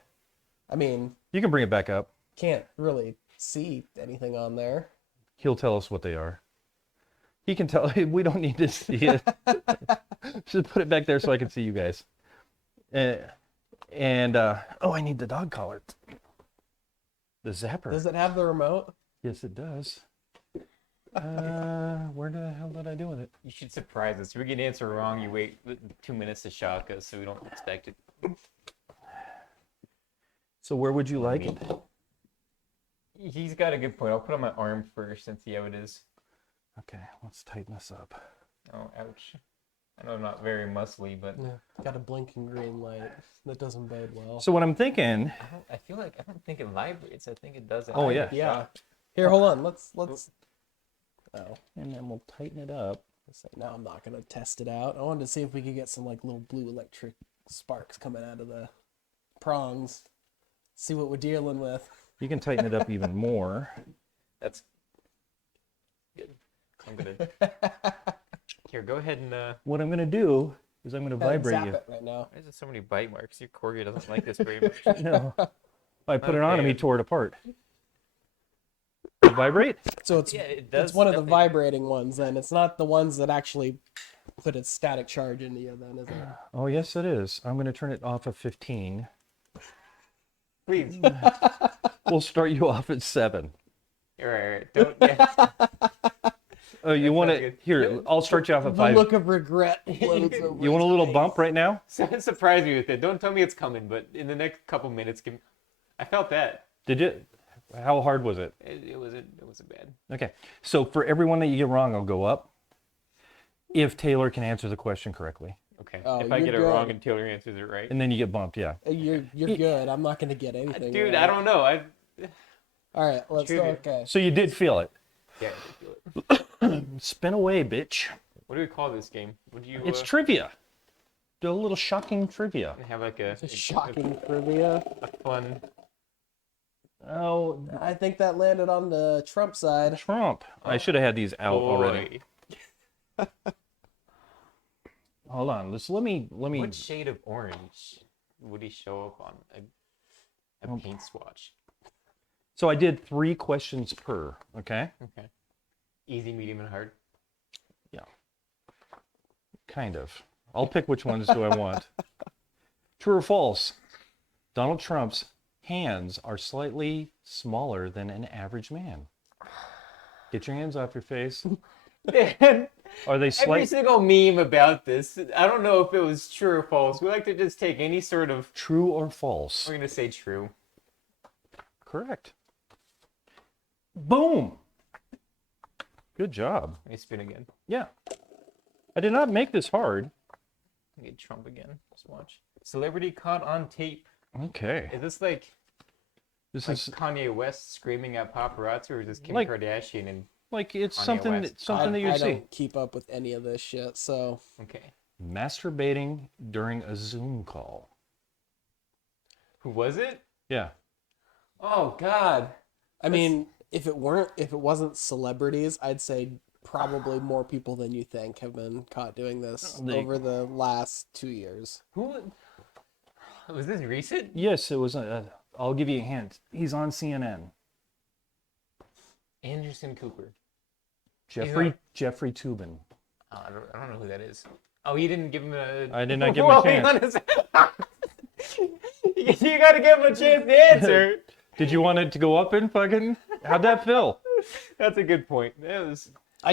I mean, You can bring it back up. can't really see anything on there. He'll tell us what they are. He can tell. We don't need to see it. Just put it back there so I can see you guys. Oh, I need the dog collar. The zapper. Does it have the remote? Yes, it does. Where the hell did I do with it? You should surprise us. If we get an answer wrong, you wait 2 minutes to shock us so we don't expect it. So where would you like it? He's got a good point. I'll put on my arm first and see how it is. Okay, let's tighten this up. Oh, ouch. I know I'm not very muscly, but Yeah. Got a blinking green light. That doesn't bode well. So what I'm thinking, I feel like I don't think it vibrates. I think it doesn't. Oh, yeah. Yeah. Here, hold on. Let's. Oh, and then we'll tighten it up. now I'm not gonna test it out. I wanted to see if we could get some like little blue electric sparks coming out of the prongs. See what we're dealing with. You can tighten it up even more. That's good. I'm gonna. Here, go ahead and. What I'm gonna do is I'm gonna Gotta vibrate zap you. it right now. Why is there so many bite marks? Your corgi doesn't like this very much. No, I put it on him. Okay. He tore it apart. Vibrate? So it's Yeah, it does. it's one of the definitely- vibrating ones. Then it's not the ones that actually put a static charge into you. Then is it? Oh yes, it is. I'm gonna turn it off at 15. Please. We'll start you off at 7. Right. Don't. Yeah. Oh, you want sounds it? good. Here, I'll start you off at The 5. look of regret floats over. You want a his little face. bump right now? Surprise me with it. Don't tell me it's coming, but in the next couple minutes, I felt that. Did you? How hard was it? It wasn't bad. Okay. So for everyone that you get wrong, I'll go up. If Taylor can answer the question correctly, Okay. Oh, if I you're get it good. wrong and Taylor answers it right. and then you get bumped. Yeah. You're good. I'm not gonna get anything. Dude, right. I don't know. All right, let's go. Trivia. Okay. So you did feel it. Yeah, I did feel it. Spin away, bitch. What do we call this game? Would you It's trivia. Do a little shocking trivia. have like a, It's a shocking trivia. a fun? Oh, I think that landed on the Trump side. Trump. I should have had these out already. Boy. Hold on. Let me. What shade of orange would he show up on a Oh. paint swatch? So I did 3 questions per. Okay. Okay. Easy, medium, and hard. Kind of. I'll pick which ones do I want. True or false? Donald Trump's hands are slightly smaller than an average man. Get your hands off your face. Man, Are they every slight? single meme about this, I don't know if it was true or false. We like to just take any sort of. True or false? We're gonna say true. Correct. Boom. Good job. Let me spin again. Yeah. I did not make this hard. Get Trump again. Just watch. Celebrity caught on tape. Okay. Is this This like is Kanye West screaming at paparazzi, or is this Kim Like- Kardashian and Like it's Kanye something West. something that you I see. don't keep up with any of this shit, so Okay. Masturbating during a Zoom call. Who was it? Yeah. Oh God. I mean, if it wasn't celebrities, I'd say probably more people than you think have been caught doing this over the last 2 years. Who was this recent? Yes, it was. I'll give you a hint. He's on CNN. Anderson Cooper. Jeffrey Toobin. Oh, I don't know who that is. Oh, you didn't give him a. I did not give him a chance. You got to give him a chance to answer. Did you want it to go up and fucking? How'd that feel? That's a good point. That was. I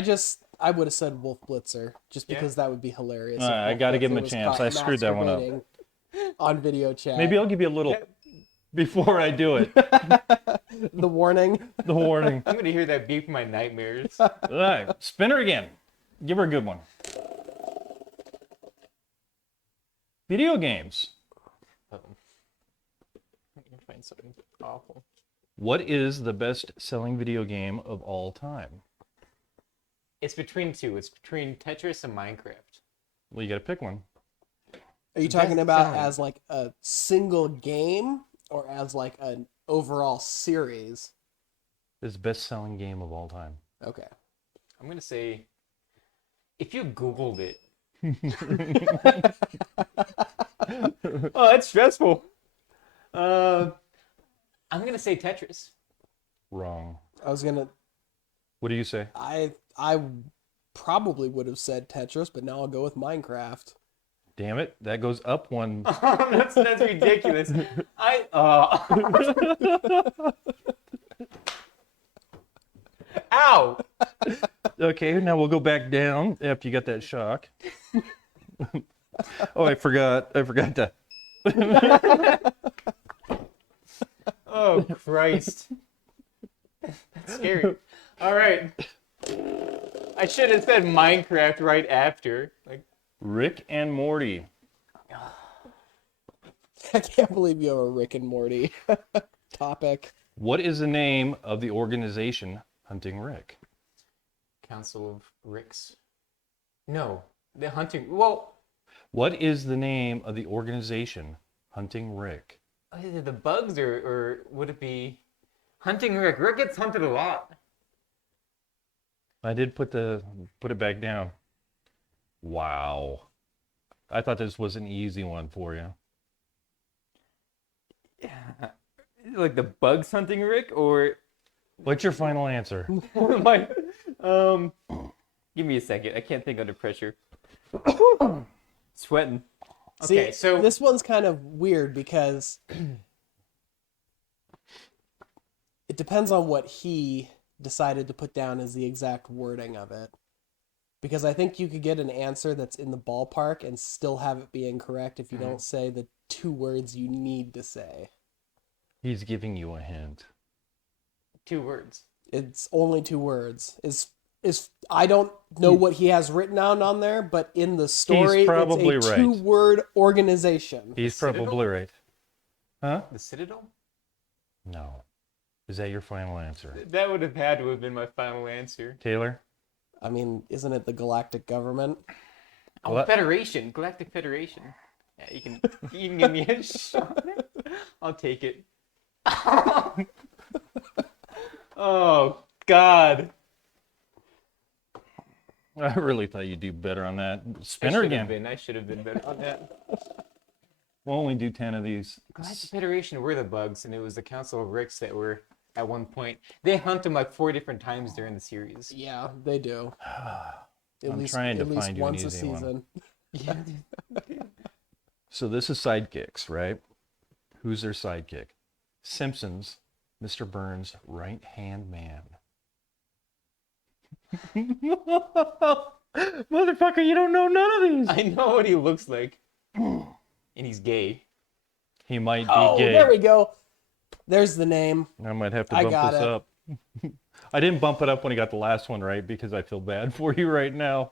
would have said Wolf Blitzer just because that would be hilarious. All right, I got to give him a chance. I screwed that one up. On video chat. Maybe I'll give you a little before I do it. The warning. The warning. I'm gonna hear that beep in my nightmares. All right, spin her again. Give her a good one. Video games. I'm gonna find something awful. What is the best-selling video game of all time? It's between two. It's between Tetris and Minecraft. Well, you got to pick one. Are you talking about Best-selling. as like a single game or as like an overall series? It's the best-selling game of all time. Okay. I'm gonna say, if you Googled it. Oh, that's stressful. I'm gonna say Tetris. Wrong. What do you say? I probably would have said Tetris, but now I'll go with Minecraft. Damn it, that goes up one. That's ridiculous. Ow! Okay, now we'll go back down after you got that shock. Oh, I forgot to. Oh Christ! That's scary. All right. I should have said Minecraft right after. Like, Rick and Morty. I can't believe you have a Rick and Morty topic. What is the name of the organization hunting Rick? Council of Ricks. No, the hunting. Well, What is the name of the organization hunting Rick? is it the bugs or would it be hunting Rick? Rick gets hunted a lot. I did put it back down. Wow. I thought this was an easy one for you. Yeah. Like the bugs hunting Rick or What's your final answer? my give me a second. I can't think under pressure. Sweating. Okay, See, so this one's kind of weird because it depends on what he decided to put down as the exact wording of it. Because I think you could get an answer that's in the ballpark and still have it be incorrect if you don't say the 2 words you need to say. He's giving you a hint. 2 words. It's only 2 words. Is I don't know what he has written down on there, but in the story, probably it's a right. 2-word organization. He's Citadel? probably right. Huh? The Citadel? No. Is that your final answer? That would have had to have been my final answer. Taylor? I mean, isn't it the galactic government? Oh, What? Federation, Galactic Federation. Yeah, you can give me a shot. I'll take it. Oh God. I really thought you'd do better on that. Spinner again. I should have been better on that. We'll only do 10 of these. Galactic Federation were the bugs, and it was the Council of Ricks that were at one point. They hunt them like 4 different times during the series. Yeah, they do. I'm trying to find you an once a easy one. season. Yeah. So this is sidekicks, right? Who's their sidekick? Simpsons, Mr. Burns' right-hand man. Motherfucker, you don't know none of these. I know what he looks like. And he's gay. He might be Oh, gay. there we go. There's the name. I might have to I bump got this it. up. I didn't bump it up when he got the last one right because I feel bad for you right now.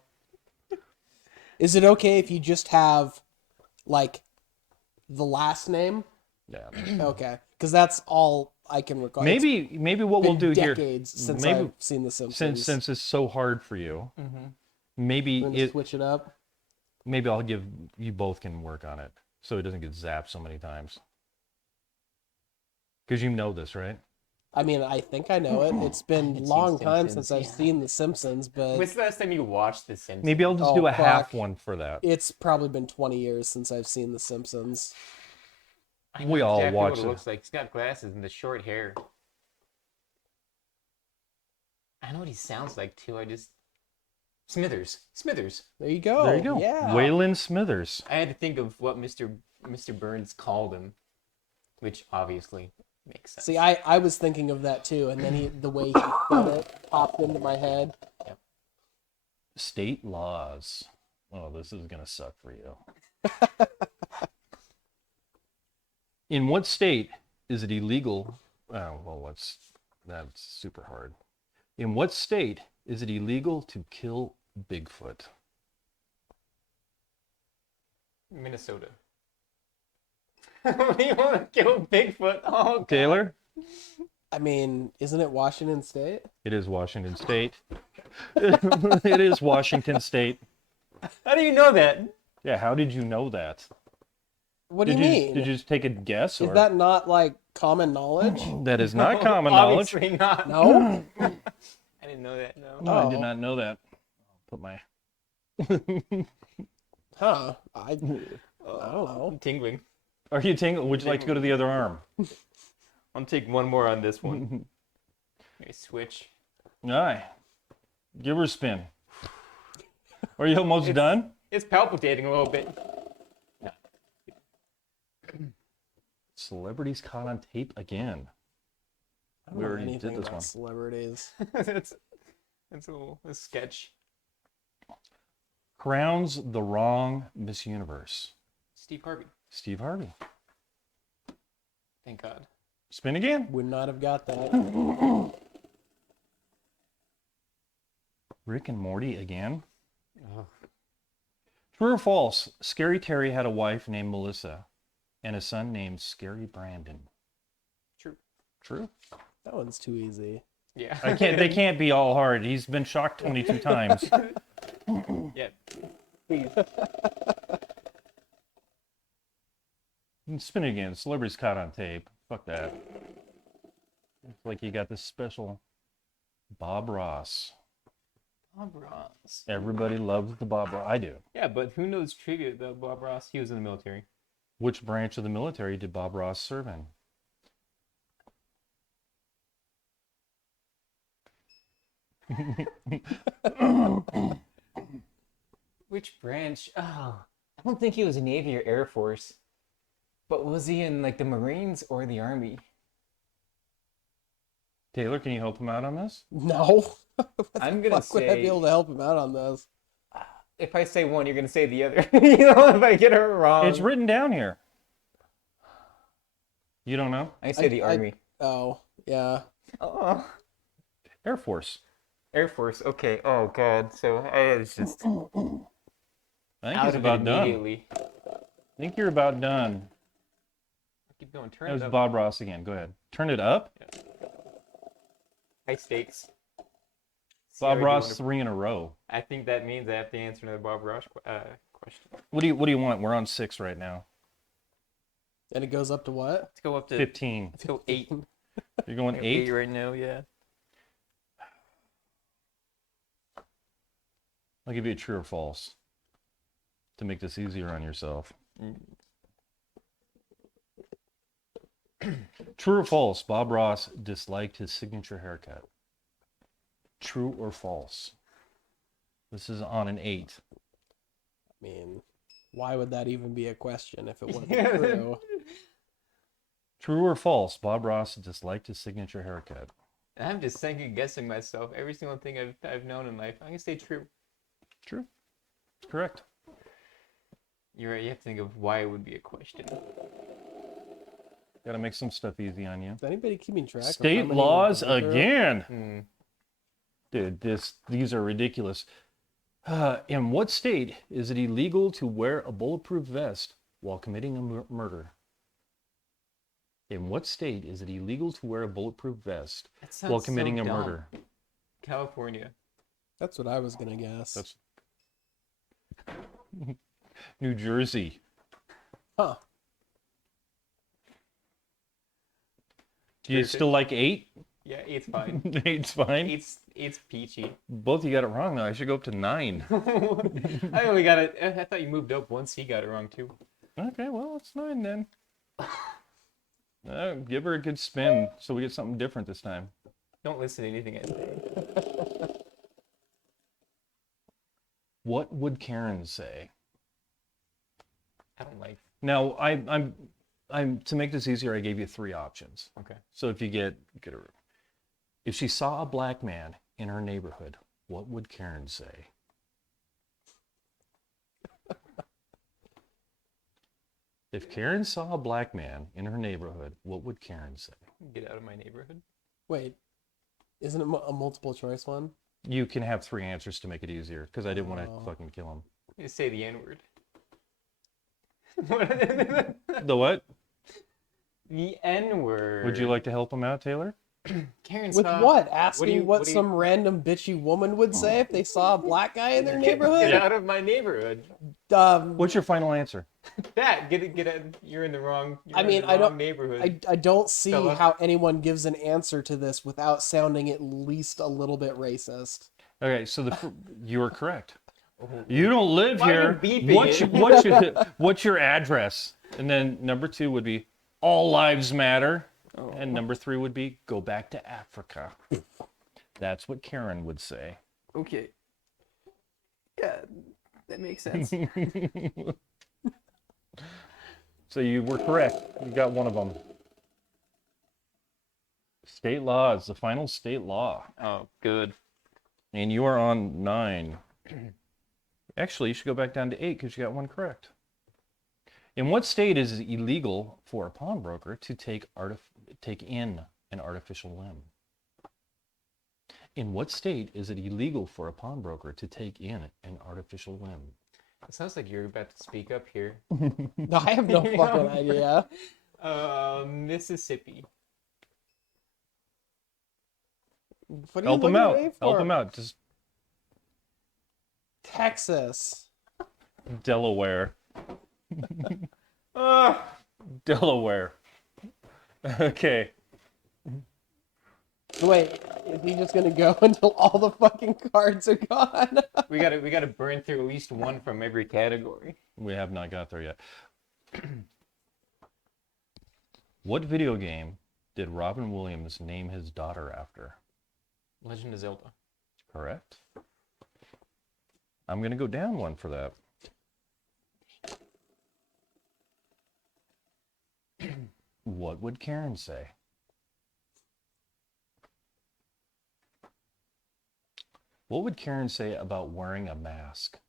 Is it okay if you just have, like, the last name? Yeah. Okay. Because that's all I can recall. Maybe what we'll do here, decades since maybe I've seen The Simpsons. since it's so hard for you, Mm-hmm. maybe I'm gonna switch it up. maybe I'll give you both can work on it so it doesn't get zapped so many times. Because you know this, right? I mean, I think I know it. It's been a haven't seen long time Simpsons, since I've yeah. seen The Simpsons, but When's the last time you watched The Simpsons? Maybe I'll just Oh, do a half fuck. one for that. it's probably been 20 years since I've seen The Simpsons. I We know all exactly watch what it. it looks like. He's got glasses and the short hair. I know what he sounds like too. Smithers. There you go. There you go. Yeah. Waylon Smithers. I had to think of what Mr. Burns called him, which obviously makes sense. See, I was thinking of that too, and then the way he said it popped into my head. State laws. Oh, this is going to suck for you. In what state is it illegal? Oh, well, that's super hard. In what state is it illegal to kill Bigfoot? Minnesota. What do you want to kill Bigfoot? Oh, God. Taylor? I mean, isn't it Washington State? It is Washington State. It is Washington State. How do you know that? Yeah, how did you know that? What do you mean? Did you just take a guess? Is Or? that not like common knowledge? That is not common knowledge. Obviously not. No. I didn't know that. No. No, I did Oh. not know that. Put my. Huh? I don't know. I'm tingling. Are you tingling? Would you like to go to the other arm? I'll take one more on this one. Okay, switch. All right. Give her a spin. Are you almost done? It's palpitating a little bit. Celebrities caught on tape again. I don't We know already anything did this about one. celebrities. That's a sketch. Crowns the wrong Miss Universe. Steve Harvey. Steve Harvey. Thank God. Spin again. Would not have got that. Rick and Morty again. Ugh. True or false? Scary Terry had a wife named Melissa and a son named Scary Brandon. True. True. That one's too easy. Yeah. They can't be all hard. He's been shocked 22 times. Yeah. Please. Spin it again. Celebrities caught on tape. Fuck that. It's like you got this special Bob Ross. Bob Ross. Everybody loves the Bob Ross. I do. Yeah, but who knows trivia though? Bob Ross. He was in the military. Which branch of the military did Bob Ross serve in? Which branch? Oh, I don't think he was Navy or Air Force. But was he in like the Marines or the Army? Taylor, can you help him out on this? No. I'm gonna Fuck would I be say able to help him out on this? if I say one, you're gonna say the other. You know, if I get it wrong. It's written down here. You don't know? I say the I- Army. Oh, yeah. Oh. Air Force. Air Force. Okay. Oh God. So I was just I think out he's of it about done. immediately. I think you're about done. Keep going. Turn That it was up. Bob Ross again. Go ahead. Turn it up. High stakes. See Bob how I do Ross under- 3 in a row. I think that means I have to answer another Bob Ross question. What do you want? We're on 6 right now. And it goes up to what? Let's go up to 15. let's go 8. You're going We're 8? right now. Yeah. I'll give you a true or false to make this easier on yourself. True or false? Bob Ross disliked his signature haircut. True or false? This is on an 8. I mean, why would that even be a question if it wasn't Yeah. true? True or false? Bob Ross disliked his signature haircut. I'm just second guessing myself. Every single thing I've known in life. I'm gonna say true. True. Correct. You're right. You have to think of why it would be a question. Got to make some stuff easy on you. Is anybody keeping track? of how State many laws we've gone through? again. Hmm. Dude, these are ridiculous. In what state is it illegal to wear a bulletproof vest while committing a murder? In what state is it illegal to wear a bulletproof vest That sounds while committing so a dumb. murder? California. That's what I was gonna guess. That's New Jersey. Huh. Do you Perfect. still like 8? Yeah, 8's fine. 8's fine. 8's peachy. Both you got it wrong though. I should go up to 9. I only got it. I thought you moved up once. He got it wrong too. Okay, well it's 9 then. Give her a good spin so we get something different this time. Don't listen to anything I say. What would Karen say? I don't like. Now, I'm to make this easier, I gave you 3 options. Okay. So if you get if she saw a black man in her neighborhood, what would Karen say? If Karen saw a black man in her neighborhood, what would Karen say? Get out of my neighborhood. Wait, isn't it a multiple choice one? You can have 3 answers to make it easier, because I didn't want to Oh. fucking kill him. You say the N word. The what? The N word. Would you like to help him out, Taylor? Karen With saw- what? Asking you- what, what do you- some random bitchy woman would say if they saw a black guy in their neighborhood? Get out of my neighborhood. What's your final answer? Get out. You're in the wrong. You're I in mean, the I wrong don't- neighborhood. I don't see Fella. how anyone gives an answer to this without sounding at least a little bit racist. Okay, so you are correct. You don't live Why are here. you beeping What's your address? And then number 2 would be all lives matter. And number 3 would be go back to Africa. That's what Karen would say. Okay. Yeah, that makes sense. So you were correct. You got one of them. State law is the final state law. Oh, good. And you are on 9. Actually, you should go back down to 8 because you got one correct. In what state is it illegal for a pawnbroker to take in an artificial limb? In what state is it illegal for a pawnbroker to take in an artificial limb? It sounds like you're about to speak up here. No, I have no fucking idea. Mississippi. What are you Help him looking out. at me Help for? him out. Just Texas. Delaware. Ah, Delaware. Okay. Wait, is he just gonna go until all the fucking cards are gone? we gotta burn through at least one from every category. We have not got there yet. What video game did Robin Williams name his daughter after? Legend of Zelda. Correct. I'm going to go down one for that. What would Karen say? What would Karen say about wearing a mask?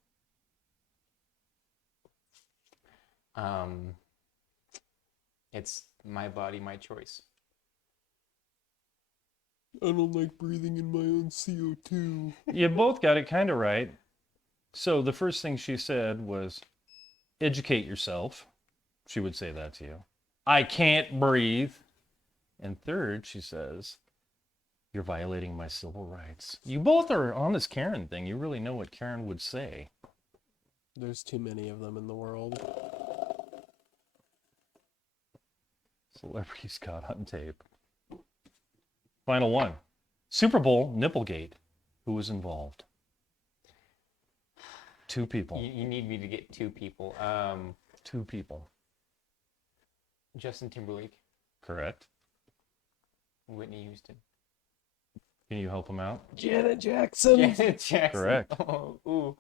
It's my body, my choice. I don't like breathing in my own CO2. You both got it kind of right. So the first thing she said was, educate yourself. She would say that to you. I can't breathe. And third, she says, you're violating my civil rights. You both are on this Karen thing. You really know what Karen would say. There's too many of them in the world. Celebrities caught on tape. Final one. Super Bowl Nipplegate. Who was involved? 2 people. You need me to get 2 people. 2 people. Justin Timberlake, Correct. Whitney Houston. Can you help him out? Janet Jackson. Janet Jackson. Correct. Oh, ooh.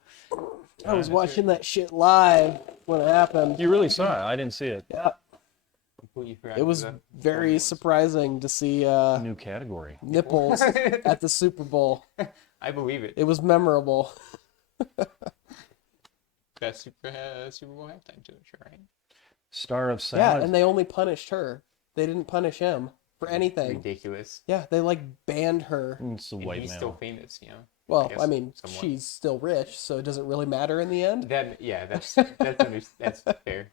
I was watching that shit live when it happened. You really saw it. I didn't see it. Yeah, Completely forgot it was who that very was. surprising to see New category. nipples at the Super Bowl. I believe it. It was memorable. Best Super Bowl halftime show, right? Star of Yeah, Silence. and they only punished her. They didn't punish him for anything. Ridiculous. Yeah, they like banned her. It's a And white he's male. still famous, you know. Well, guess I mean, somewhat. she's still rich, so it doesn't really matter in the end. That's fair.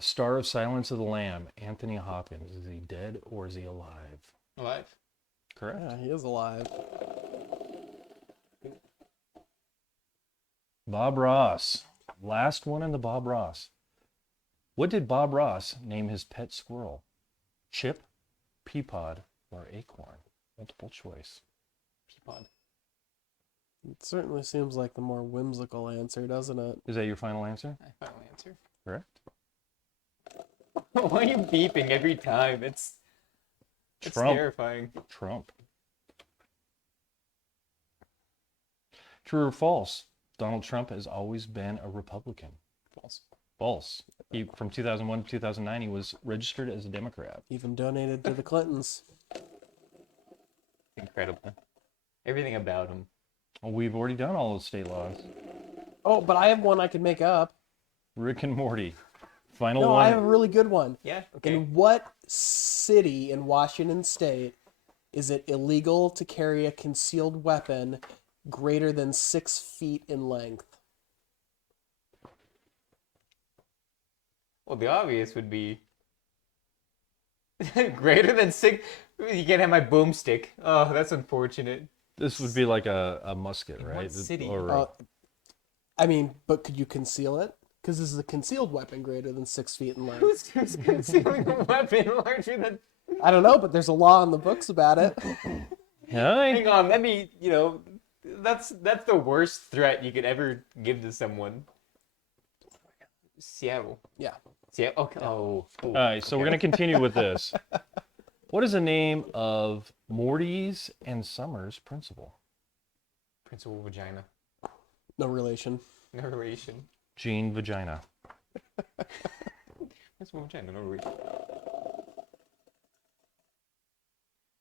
Star of Silence of the Lamb, Anthony Hopkins. Is he dead or is he alive? Alive. Correct. Yeah, he is alive. Bob Ross. Last one in the Bob Ross. What did Bob Ross name his pet squirrel? Chip, Peapod, or Acorn? Multiple choice. Peapod. It certainly seems like the more whimsical answer, doesn't it? Is that your final answer? My final answer. Correct. Why are you beeping every time? It's Trump. terrifying. Trump. True or false? Donald Trump has always been a Republican. False. False. From 2001 to 2009, he was registered as a Democrat. Even donated to the Clintons. Incredible. Everything about him. Well, we've already done all those state laws. Oh, but I have one I could make up. Rick and Morty. Final No, one. I have a really good one. Yeah. Okay. In what city in Washington State is it illegal to carry a concealed weapon greater than 6 feet in length? Well, the obvious would be greater than 6. You can't have my boomstick. Oh, that's unfortunate. This would be like a musket, In right? what city? Or I mean, but could you conceal it? Because this is a concealed weapon greater than 6 feet in length. Who's concealing a weapon larger than? I don't know, but there's a law in the books about it. Hang on, let me. That's the worst threat you could ever give to someone. Seattle. Yeah. Seattle. Okay. Oh. All right, so we're going to continue with this. What is the name of Morty's and Summer's principal? Principal vagina. No relation. No relation. Gene Vagina. Principal vagina. No relation.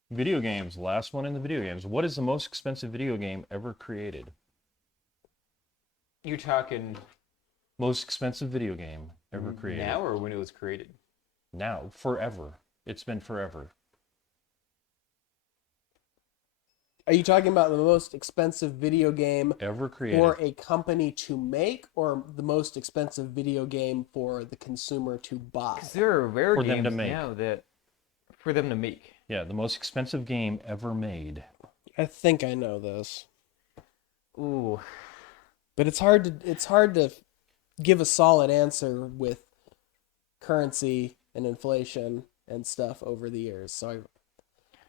Video games. Last one in the video games. What is the most expensive video game ever created? You're talking Most expensive video game ever created. now or when it was created? Now. Forever. It's been forever. Are you talking about the most expensive video game Ever created. for a company to make, or the most expensive video game for the consumer to buy? Because there are rare For them games to make. now that for them to make. Yeah, the most expensive game ever made. I think I know this, Ooh. but it's hard to give a solid answer with currency and inflation and stuff over the years.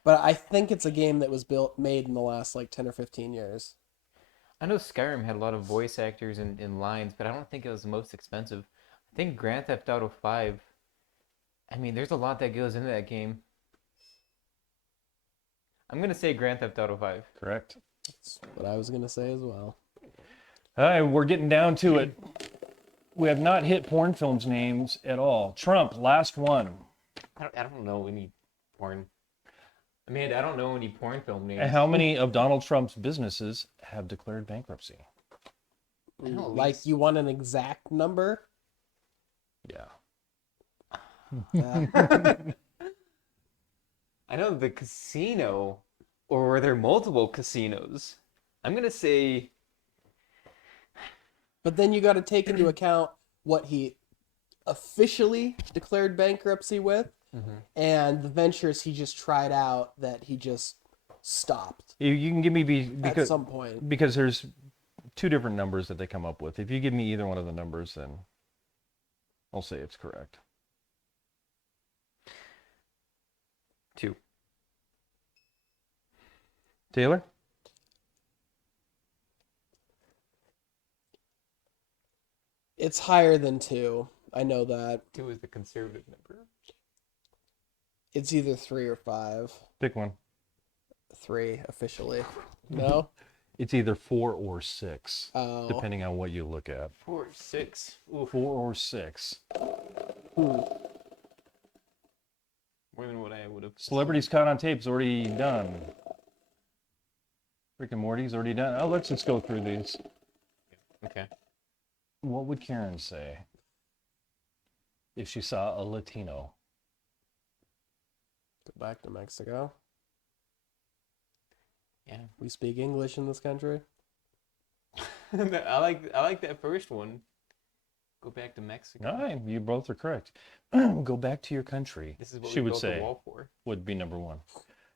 But I think it's a game that was made in the last like 10 or 15 years. I know Skyrim had a lot of voice actors and lines, but I don't think it was the most expensive. I think Grand Theft Auto 5. I mean, there's a lot that goes into that game. I'm gonna say Grand Theft Auto 5. Correct. That's what I was gonna say as well. All right, we're getting down to it. We have not hit porn films names at all. Trump, last one. I don't know any porn. Amanda, I don't know any porn film names. And how many of Donald Trump's businesses have declared bankruptcy? I know at Like, least- you want an exact number? Yeah. I know the casino, or were there multiple casinos? I'm gonna say But then you got to take into account what he officially declared bankruptcy with, and the ventures he just tried out that he just stopped You can give me at because some point. because there's two different numbers that they come up with. If you give me either one of the numbers, then I'll say it's correct. 2. Taylor? It's higher than 2. I know that. 2 is the conservative number. It's either 3 or 5. Pick one. 3 officially. No? It's either 4 or 6, Oh. depending on what you look at. 4, 6. Oof. 4 or 6. More than what I would have. Celebrities Caught on Tape's already done. Rick and Morty's already done. Oh, let's just go through these. Okay. What would Karen say if she saw a Latino? Go back to Mexico. Yeah. We speak English in this country. I like that first one. Go back to Mexico. No, you both are correct. Go back to your country. This is what She we would built say the wall for. would be number one.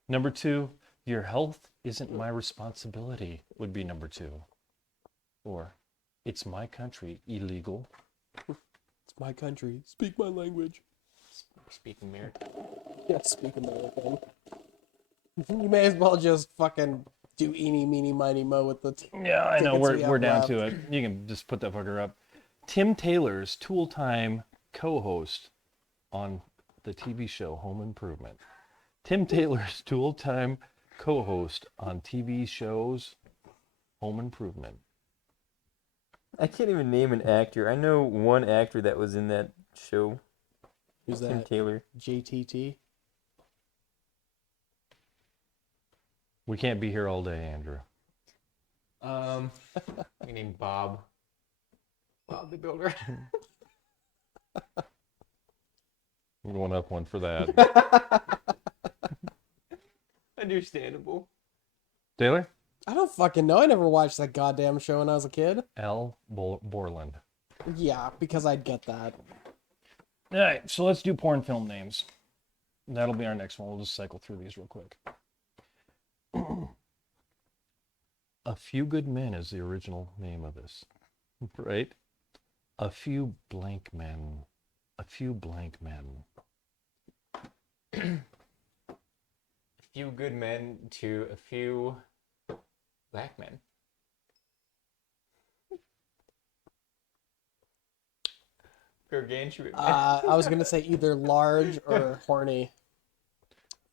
Number two, your health isn't my responsibility would be number two. Or, it's my country, illegal. It's my country. Speak my language. Speak American. Yeah, speak American. You may as well just fucking do eeny, meeny, miny, mo with the Yeah, I know. tickets we We're have down left. to it. You can just put that fucker up. Tim Taylor's Tool Time co-host on the TV show Home Improvement. Tim Taylor's Tool Time co-host on TV shows Home Improvement. I can't even name an actor. I know one actor that was in that show. Who's Tim that? Taylor. JTT? We can't be here all day, Andrew. We named Bob. Bob the Builder. I'm going up one for that. Understandable. Taylor? I don't fucking know. I never watched that goddamn show when I was a kid. Al Borland. Yeah, because I'd get that. All right, so let's do porn film names. That'll be our next one. We'll just cycle through these real quick. A Few Good Men is the original name of this, right? A Few Blank Men. A Few Blank Men. A few good men to a few black men. Gargantuan men. I was gonna say either large or horny.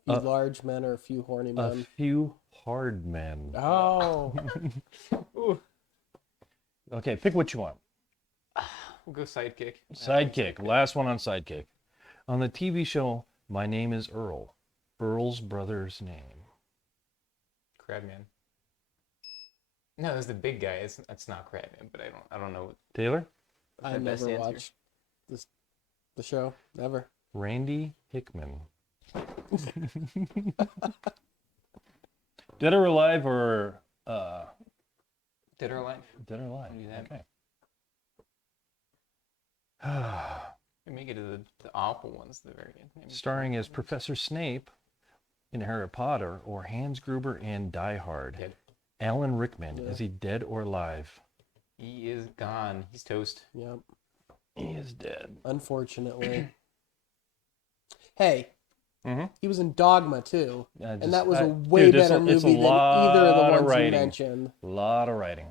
Few large men or a few horny A men. Few Hard Men. Oh, Ooh, Okay, pick what you want. we'll go sidekick. Sidekick. Last one on Sidekick. On the TV show, My Name is Earl. Earl's brother's name. Crabman. No, it's the big guy. It's not Crabman, but I don't know. Taylor? I my best never answer. watched the show. Never. Randy Hickman. Dead or Alive or Dead or Alive. Dead or Alive? Do that. Okay. We make it to the awful ones at the very end. Starring as Professor Snape in Harry Potter or Hans Gruber in Die Hard. Dead. Alan Rickman, Yeah. is he dead or alive? He is gone. He's toast. Yep. He is dead. Unfortunately. Hey, Mm-hmm. he was in Dogma too, and that was a dude, way it's better it's movie than either of the lot ones you writing. mentioned. A lot of writing.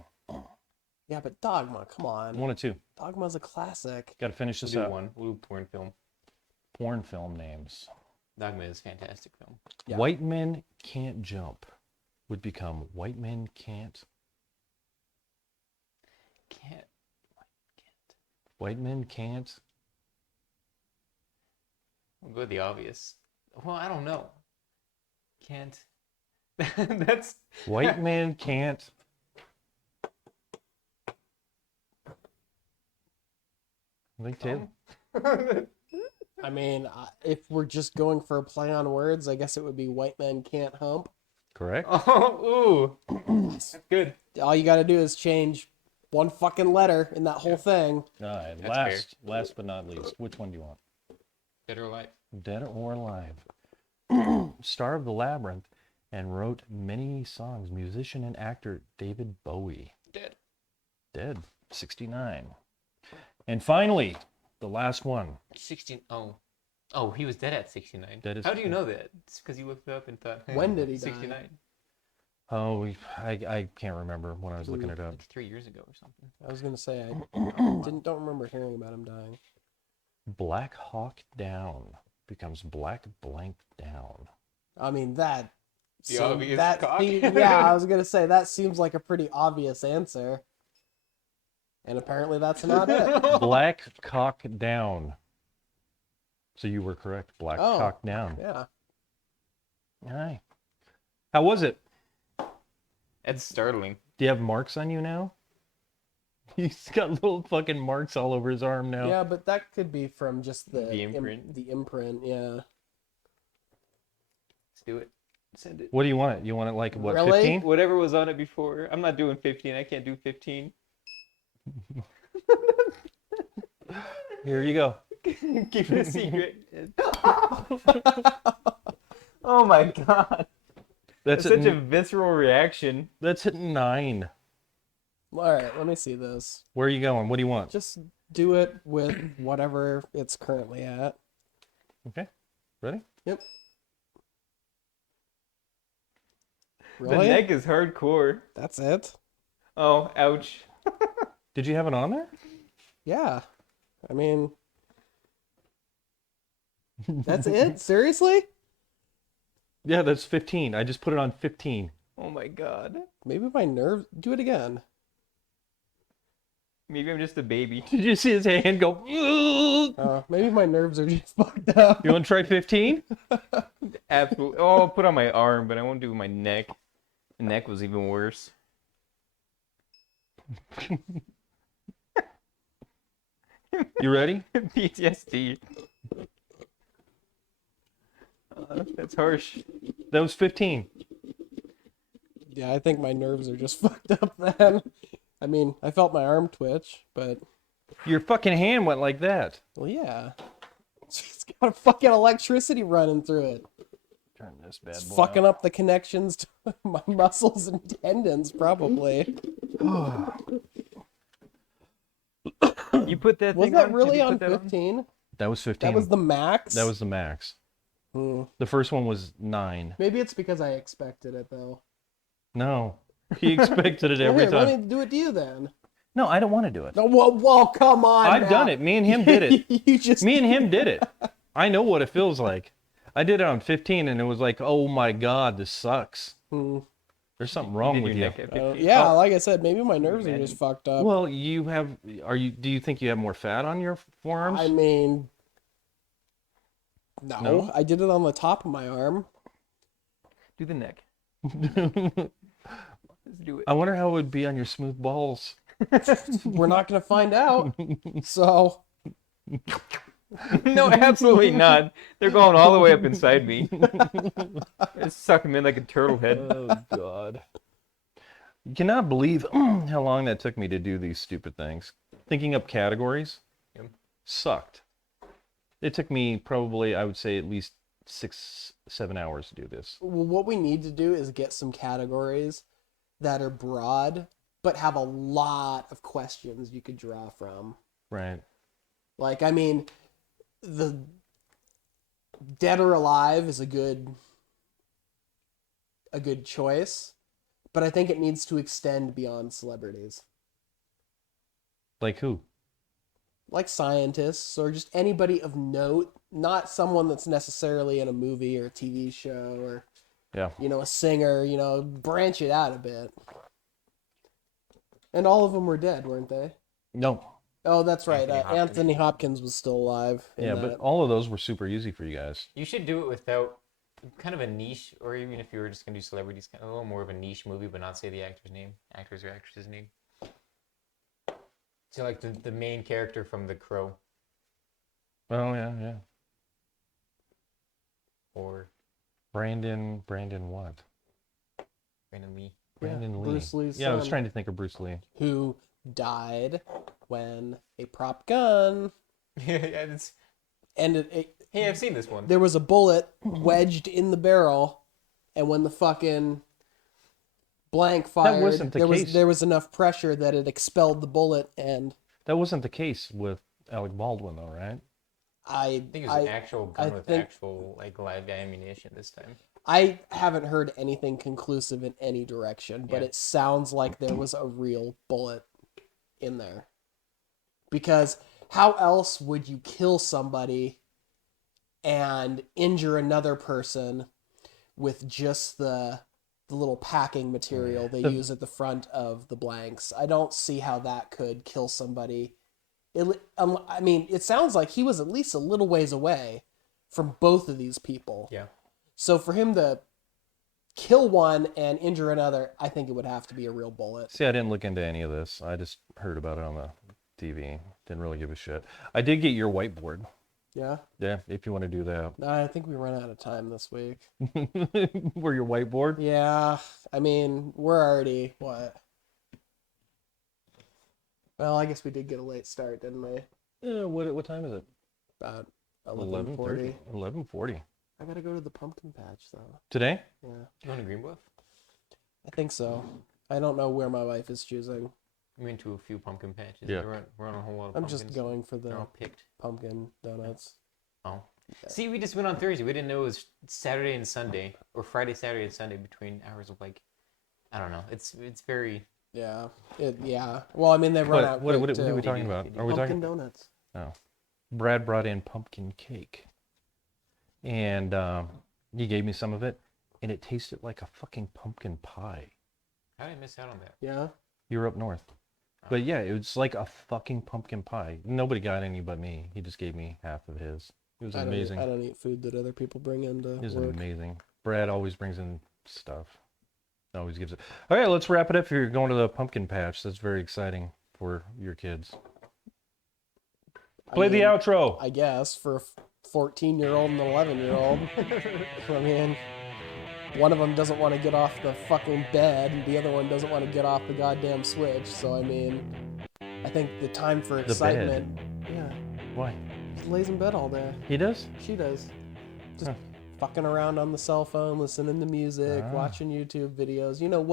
Yeah, but Dogma, come on. One or two. Dogma's a classic. Got to finish We'll this do up. one. We'll do porn film. Porn film names. Dogma is a fantastic film. Yeah. White Men Can't Jump would become White Men Can't. Can't. White Men Can't. We'll go with the obvious. Well, I don't know. Can't. That's. White Man Can't. I think Taylor. I mean, if we're just going for a play on words, I guess it would be White Men Can't Hump. Correct. Oh, ooh. That's good. All you got to do is change one fucking letter in that whole thing. All right. That's Last but not least, which one do you want? Dead or Alive. Dead or Alive. Star of the Labyrinth and wrote many songs. Musician and actor David Bowie. Dead. Dead. 69. And finally, the last one. 16. Oh. Oh, he was dead at 69. Dead at How do you know that? It's because you looked it up and thought. When did he die? 69. Oh, I can't remember when I was looking it up. Like 3 years ago or something. I was gonna say I don't remember hearing about him dying. Black Hawk Down becomes Black Blank Down. I mean that. The obvious that cock. yeah, I was gonna say that seems like a pretty obvious answer. And apparently that's not it. Black Cock Down. So you were correct. Black Oh. Cock Down. Yeah. All right. How was it? That's startling. Do you have marks on you now? He's got little fucking marks all over his arm now. Yeah, but that could be from just The imprint. the imprint, yeah. Let's do it. Send it. What do you want it? You want it like what, Really? 15? Whatever was on it before. I'm not doing 15. I can't do 15. Here you go. Keep it a secret. Oh my god. That's That's such a hitting, visceral reaction. that's hitting 9. All right, let me see this. Where are you going? What do you want? Just do it with whatever it's currently at. Okay. Ready? Yep. The Really? neck is hardcore. That's it? Oh, ouch. Did you have it on there? Yeah. I mean, that's it? Seriously? Yeah, that's 15. I just put it on 15. Oh my god. Maybe my nerves. Do it again. Maybe I'm just a baby. Did you see his hand go? You Maybe my nerves are just fucked up. want to try 15? Absolutely. Oh, I'll put on my arm, but I won't do my neck. The neck was even worse. You ready? PTSD. That's harsh. That was 15. Yeah, I think my nerves are just fucked up then. I mean, I felt my arm twitch, but Your fucking hand went like that. well, yeah. It's got a fucking electricity running through it. Turn this bad It's boy fucking up the connections to my muscles and tendons, probably. You put that Was thing that on? really Have you on put that 15? That was 15. That was the max? That was the max. Hmm. The first one was 9. Maybe it's because I expected it, though. No. He expected it Well, every here, time. let me do it to you then. No, I don't want to do it. No, well, come on. I've now. done it. Me and him did it. You just Me and him did it. I know what it feels like. I did it on 15 and it was like, oh my God, this sucks. Hmm. There's something wrong Did with your you. neck at 15? Yeah, like I said, maybe my nerves are imagine? just fucked up. Well, do you think you have more fat on your forearms? I mean, no, No? I did it on the top of my arm. Do the neck. Let's do it. I wonder how it would be on your smooth balls. We're not going to find out. So, No, absolutely not. They're going all the way up inside me. I suck them in like a turtle head. Oh God. You cannot believe how long that took me to do these stupid things. Thinking up categories Yep. sucked. It took me probably, I would say, at least 6-7 hours to do this. well, what we need to do is get some categories that are broad, but have a lot of questions you could draw from. Right. Like, I mean, the Dead or Alive is a good choice, but I think it needs to extend beyond celebrities. Like who? Like scientists or just anybody of note, not someone that's necessarily in a movie or a TV show or, Yeah. a singer, branch it out a bit. And all of them were dead, weren't they? No. Oh, that's right. Anthony Hopkins. Anthony Hopkins was still alive. in Yeah, that. but all of those were super easy for you guys. You should do it without kind of a niche, or even if you were just gonna do celebrities, kind of a little more of a niche movie, but not say the actor's or actress's name. So like the main character from The Crow, Oh yeah, yeah. or Brandon what? Brandon Lee. Brandon Lee. Bruce Lee's Yeah, I was son. trying to think of Bruce Lee. Who died when a prop gun Yeah, it's, ended. hey, I've seen this one. There was a bullet wedged in the barrel, and when the fucking blank fired, wasn't the case. there was enough pressure that it expelled the bullet, and That wasn't the case with Alec Baldwin, though, right? I think it was an actual gun I with think- actual like live ammunition this time. I haven't heard anything conclusive in any direction, but Yeah. it sounds like there was a real bullet in there. Because how else would you kill somebody and injure another person with just the little packing material they use at the front of the blanks? I don't see how that could kill somebody. I mean, it sounds like he was at least a little ways away from both of these people. Yeah. So for him to kill one and injure another, I think it would have to be a real bullet. See, I didn't look into any of this. I just heard about it on the TV. Didn't really give a shit. I did get your whiteboard. Yeah? Yeah, if you want to do that. I think we run out of time this week. Were your whiteboard? Yeah, I mean, we're already, what? Well, I guess we did get a late start, didn't we? What time is it? About 11:40. 11:40. I gotta go to the pumpkin patch though. Today? Yeah, You going to Green Bluff? I think so. I don't know where my wife is choosing. We went to a few pumpkin patches. Yeah. We're on a whole lot of I'm pumpkins. just going for They're the all picked. pumpkin donuts. Oh. See, we just went on Thursday. We didn't know it was Saturday and Sunday, or Friday, Saturday, and Sunday between hours of like, I don't know. It's very. Yeah. Yeah. Well, I mean, they run out What quick, are we too. talking about? Are we Pumpkin talking? donuts. Oh, Brad brought in pumpkin cake, and he gave me some of it, and it tasted like a fucking pumpkin pie. How did I miss out on that? Yeah. You were up north. But yeah, it was like a fucking pumpkin pie. Nobody got any but me. He just gave me half of his. It was amazing. I don't eat food that other people bring into It was work. amazing. Brad always brings in stuff. Always gives it. Okay, let's wrap it up. If you're going to the pumpkin patch, that's very exciting for your kids. Play the outro. I guess for a 14-year-old and an 11-year-old. I mean, one of them doesn't want to get off the fucking bed, and the other one doesn't want to get off the goddamn Switch. So I mean, I think the time for excitement. Yeah, Why? he lays in bed all day. He does? She does. Just Huh. fucking around on the cell phone, listening to music, Ah. watching YouTube videos. You know what?